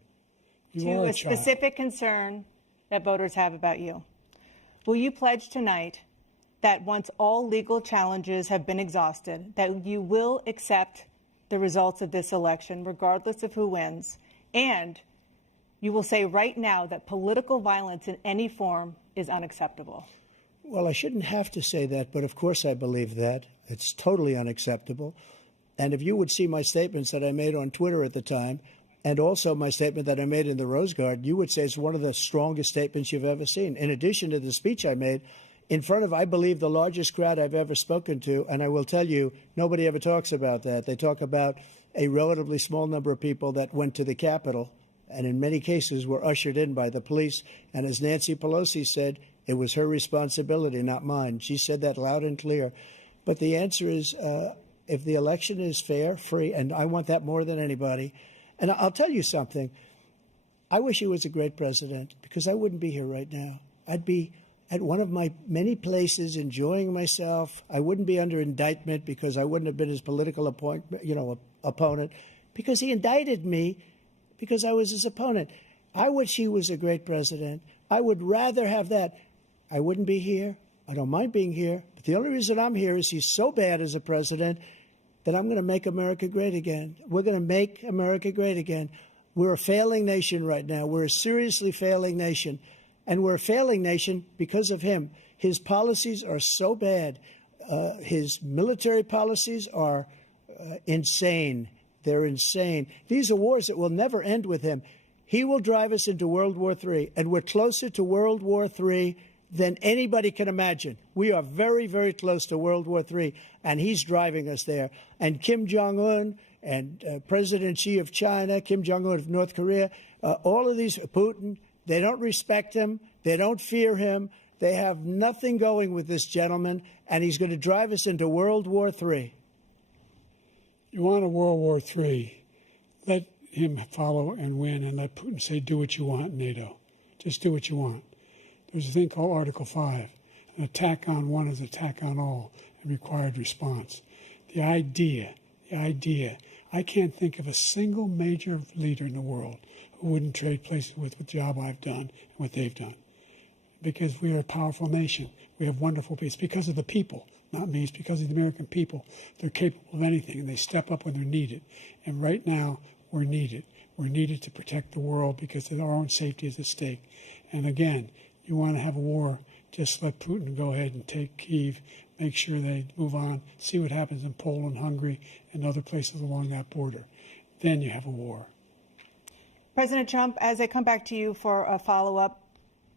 to a specific concern that voters have about you. Will you pledge tonight that once all legal challenges have been exhausted, that you will accept the results of this election, regardless of who wins, and you will say right now that political violence in any form is unacceptable? Well, I shouldn't have to say that, but of course I believe that. It's totally unacceptable. And if you would see my statements that I made on Twitter at the time, and also my statement that I made in the Rose Garden, you would say it's one of the strongest statements you've ever seen. In addition to the speech I made in front of, I believe, the largest crowd I've ever spoken to, and I will tell you, nobody ever talks about that. They talk about a relatively small number of people that went to the Capitol, and in many cases were ushered in by the police. And as Nancy Pelosi said, it was her responsibility, not mine. She said that loud and clear. But the answer is, if the election is fair, free, and I want that more than anybody. And I'll tell you something. I wish he was a great president, because I wouldn't be here right now. I'd be at one of my many places enjoying myself. I wouldn't be under indictment because I wouldn't have been his political opponent, because he indicted me because I was his opponent. I wish he was a great president. I would rather have that. I wouldn't be here. I don't mind being here. But the only reason I'm here is he's so bad as a president that I'm going to make America great again. We're going to make America great again. We're a failing nation right now. We're a seriously failing nation. And we're a failing nation because of him. His policies are so bad. His military policies are insane. They're insane. These are wars that will never end with him. He will drive us into World War III, and we're closer to World War III than anybody can imagine. We are very, very close to World War III, and he's driving us there. And Kim Jong-un and President Xi of China, Kim Jong-un of North Korea, all of these, Putin, they don't respect him. They don't fear him. They have nothing going with this gentleman, and he's going to drive us into World War III. You want a World War III, let him follow and win, and let Putin say, do what you want, NATO. Just do what you want. There's a thing called Article 5. An attack on one is an attack on all, and required response. The idea, I can't think of a single major leader in the world who wouldn't trade places with the job I've done and what they've done. Because we are a powerful nation. We have wonderful people. It's because of the people, not me. It's because of the American people. They're capable of anything, and they step up when they're needed. And right now, we're needed. We're needed to protect the world because our own safety is at stake. And again, you want to have a war, just let Putin go ahead and take Kyiv, make sure they move on, see what happens in Poland, Hungary, and other places along that border. Then you have a war. President Trump, as I come back to you for a follow-up,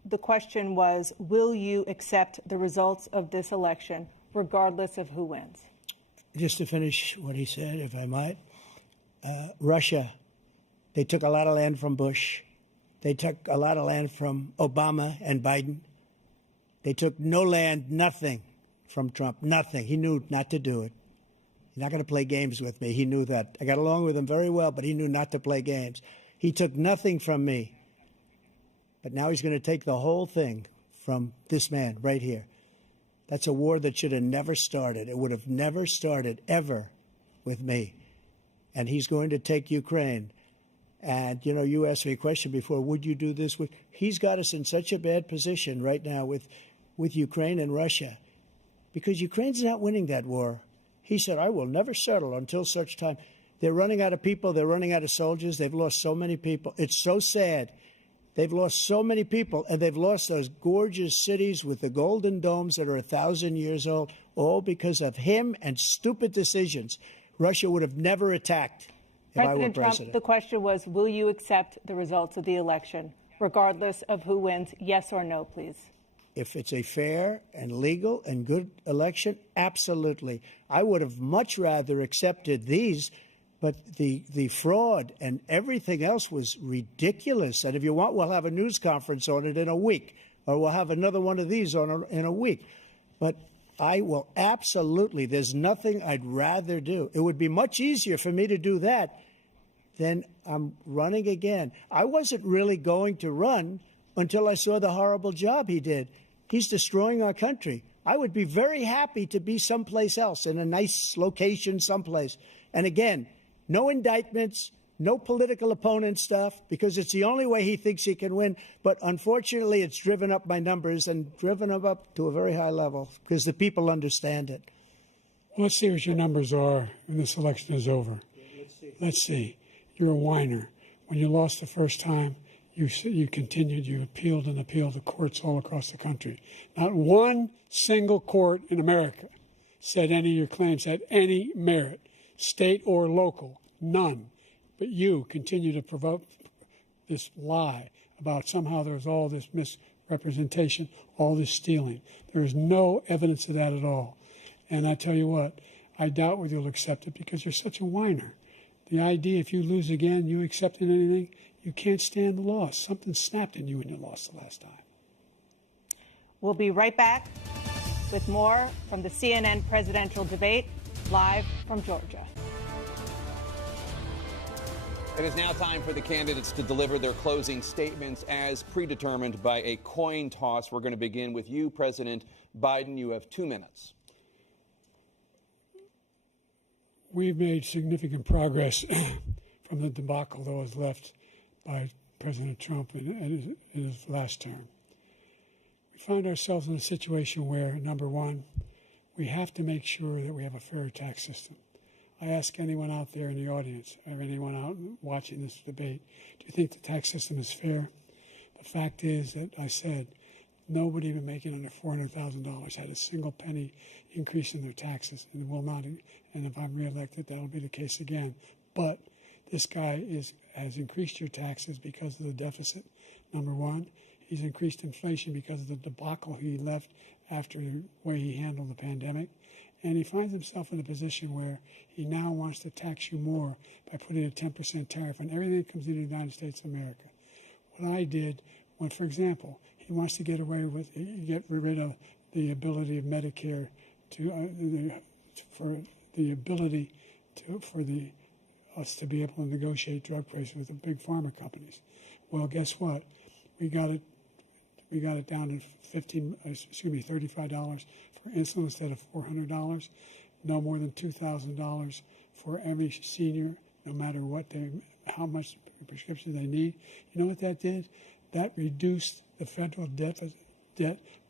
the question was, will you accept the results of this election, regardless of who wins? Just to finish what he said, if I might, Russia, they took a lot of land from Bush. They took a lot of land from Obama and Biden. They took no land, nothing from Trump, nothing. He knew not to do it. He's not going to play games with me. He knew that. I got along with him very well, but he knew not to play games. He took nothing from me. But now he's going to take the whole thing from this man right here. That's a war that should have never started. It would have never started ever with me. And he's going to take Ukraine. And, you know, you asked me a question before, would you do this? He's got us in such a bad position right now with Ukraine and Russia because Ukraine's not winning that war. He said, I will never settle until such time. They're running out of people. They're running out of soldiers. They've lost so many people. It's so sad. They've lost so many people, and they've lost those gorgeous cities with the golden domes that are 1,000 years old, all because of him and stupid decisions. Russia would have never attacked if I were President president. Trump, the question was, will you accept the results of the election, regardless of who wins? Yes or no, please. If it's a fair and legal and good election, absolutely. I would have much rather accepted these, but the fraud and everything else was ridiculous. And if you want, we'll have a news conference on it in a week, or we'll have another one of these in a week. But I will absolutely, there's nothing I'd rather do. It would be much easier for me to do that than I'm running again. I wasn't really going to run until I saw the horrible job he did. He's destroying our country. I would be very happy to be someplace else, in a nice location someplace. And again, no indictments, no political opponent stuff, because it's the only way he thinks he can win. But unfortunately, it's driven up my numbers and driven them up to a very high level because the people understand it. Well, let's see what your numbers are when this election is over. Let's see. You're a whiner. When you lost the first time, you continued, you appealed and appealed to courts all across the country. Not one single court in America said any of your claims had any merit, state or local, none. But you continue to provoke this lie about somehow there's all this misrepresentation, all this stealing. There is no evidence of that at all. And I tell you what, I doubt whether you'll accept it because you're such a whiner. The idea, if you lose again, you accepting anything, you can't stand the loss. Something snapped in you when you lost the last time. We'll be right back with more from the CNN presidential debate, live from Georgia. It is now time for the candidates to deliver their closing statements as predetermined by a coin toss. We're going to begin with you, President Biden. You have 2 minutes. We've made significant progress from the debacle that was left by President Trump in his last term. We find ourselves in a situation where, number one, we have to make sure that we have a fair tax system. I ask anyone out there in the audience, or anyone out watching this debate, do you think the tax system is fair? The fact is that I said nobody even making under $400,000 had a single penny increase in their taxes, and will not. And if I'm reelected, that'll be the case again. But this guy has increased your taxes because of the deficit, number one. He's increased inflation because of the debacle he left after the way he handled the pandemic. And he finds himself in a position where he now wants to tax you more by putting a 10% tariff on everything that comes into the United States of America. What I did, when, for example, he wants to get rid of the ability of Medicare for us to be able to negotiate drug prices with the big pharma companies. Well, guess what? We got it down to $35 for insulin instead of $400. No more than $2,000 for every senior, no matter how much prescription they need. You know what that did? That reduced the federal debt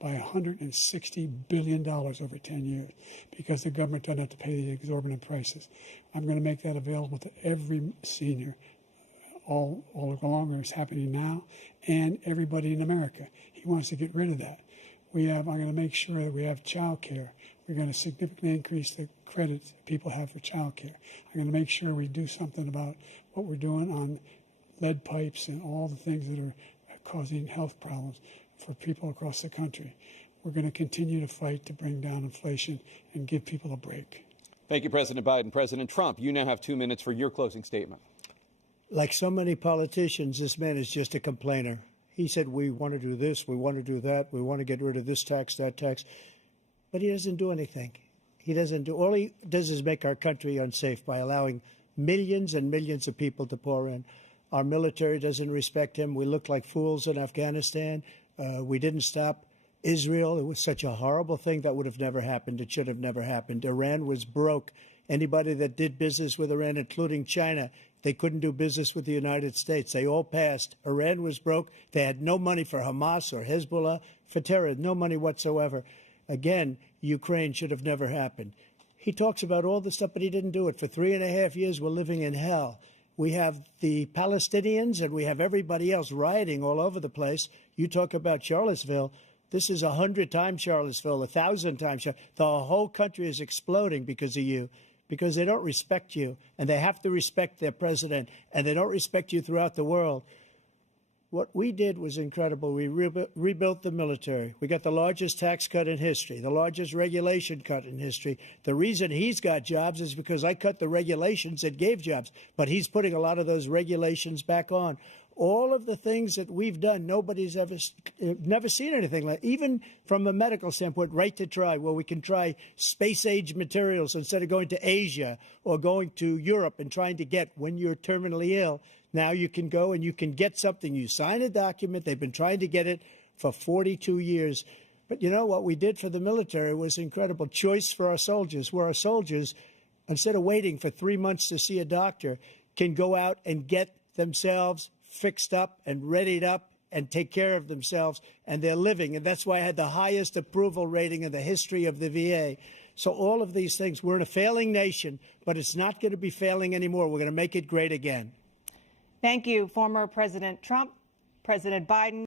by $160 billion over 10 years because the government doesn't have to pay the exorbitant prices. I'm going to make that available to every senior all along, where it's happening now, and everybody in America. He wants to get rid of that. I'm going to make sure that we have child care. We're going to significantly increase the credits people have for child care. I'm going to make sure we do something about what we're doing on lead pipes and all the things that are causing health problems for people across the country. We're going to continue to fight to bring down inflation and give people a break. Thank you, President Biden. President Trump, you now have 2 minutes for your closing statement. Like so many politicians, this man is just a complainer. He said, we want to do this, we want to do that, we want to get rid of this tax, that tax. But he doesn't do anything. All he does is make our country unsafe by allowing millions and millions of people to pour in. Our military doesn't respect him. We look like fools in Afghanistan. We didn't stop Israel. It was such a horrible thing that would have never happened. It should have never happened. Iran was broke. Anybody that did business with Iran, including China, they couldn't do business with the United States. They all passed. Iran was broke. They had no money for Hamas or Hezbollah, for terror, no money whatsoever. Again, Ukraine should have never happened. He talks about all this stuff, but he didn't do it. For 3.5 years, we're living in hell. We have the Palestinians and we have everybody else rioting all over the place. You talk about Charlottesville. This is 100 times Charlottesville, 1,000 times. The whole country is exploding because of you, because they don't respect you, and they have to respect their president, and they don't respect you throughout the world. What we did was incredible. We rebuilt the military. We got the largest tax cut in history, the largest regulation cut in history. The reason he's got jobs is because I cut the regulations that gave jobs, but he's putting a lot of those regulations back on. All of the things that we've done, nobody's never seen anything like. Even from a medical standpoint, right to try, where we can try space-age materials instead of going to Asia or going to Europe and trying to get when you're terminally ill. Now you can go and you can get something. You sign a document. They've been trying to get it for 42 years. But you know what we did for the military was incredible. Choice for our soldiers, where our soldiers, instead of waiting for 3 months to see a doctor, can go out and get themselves fixed up and readied up and take care of themselves, and they're living. And that's why I had the highest approval rating in the history of the VA. So all of these things, we're in a failing nation, but it's not going to be failing anymore. We're going to make it great again. Thank you, former President Trump, President Biden.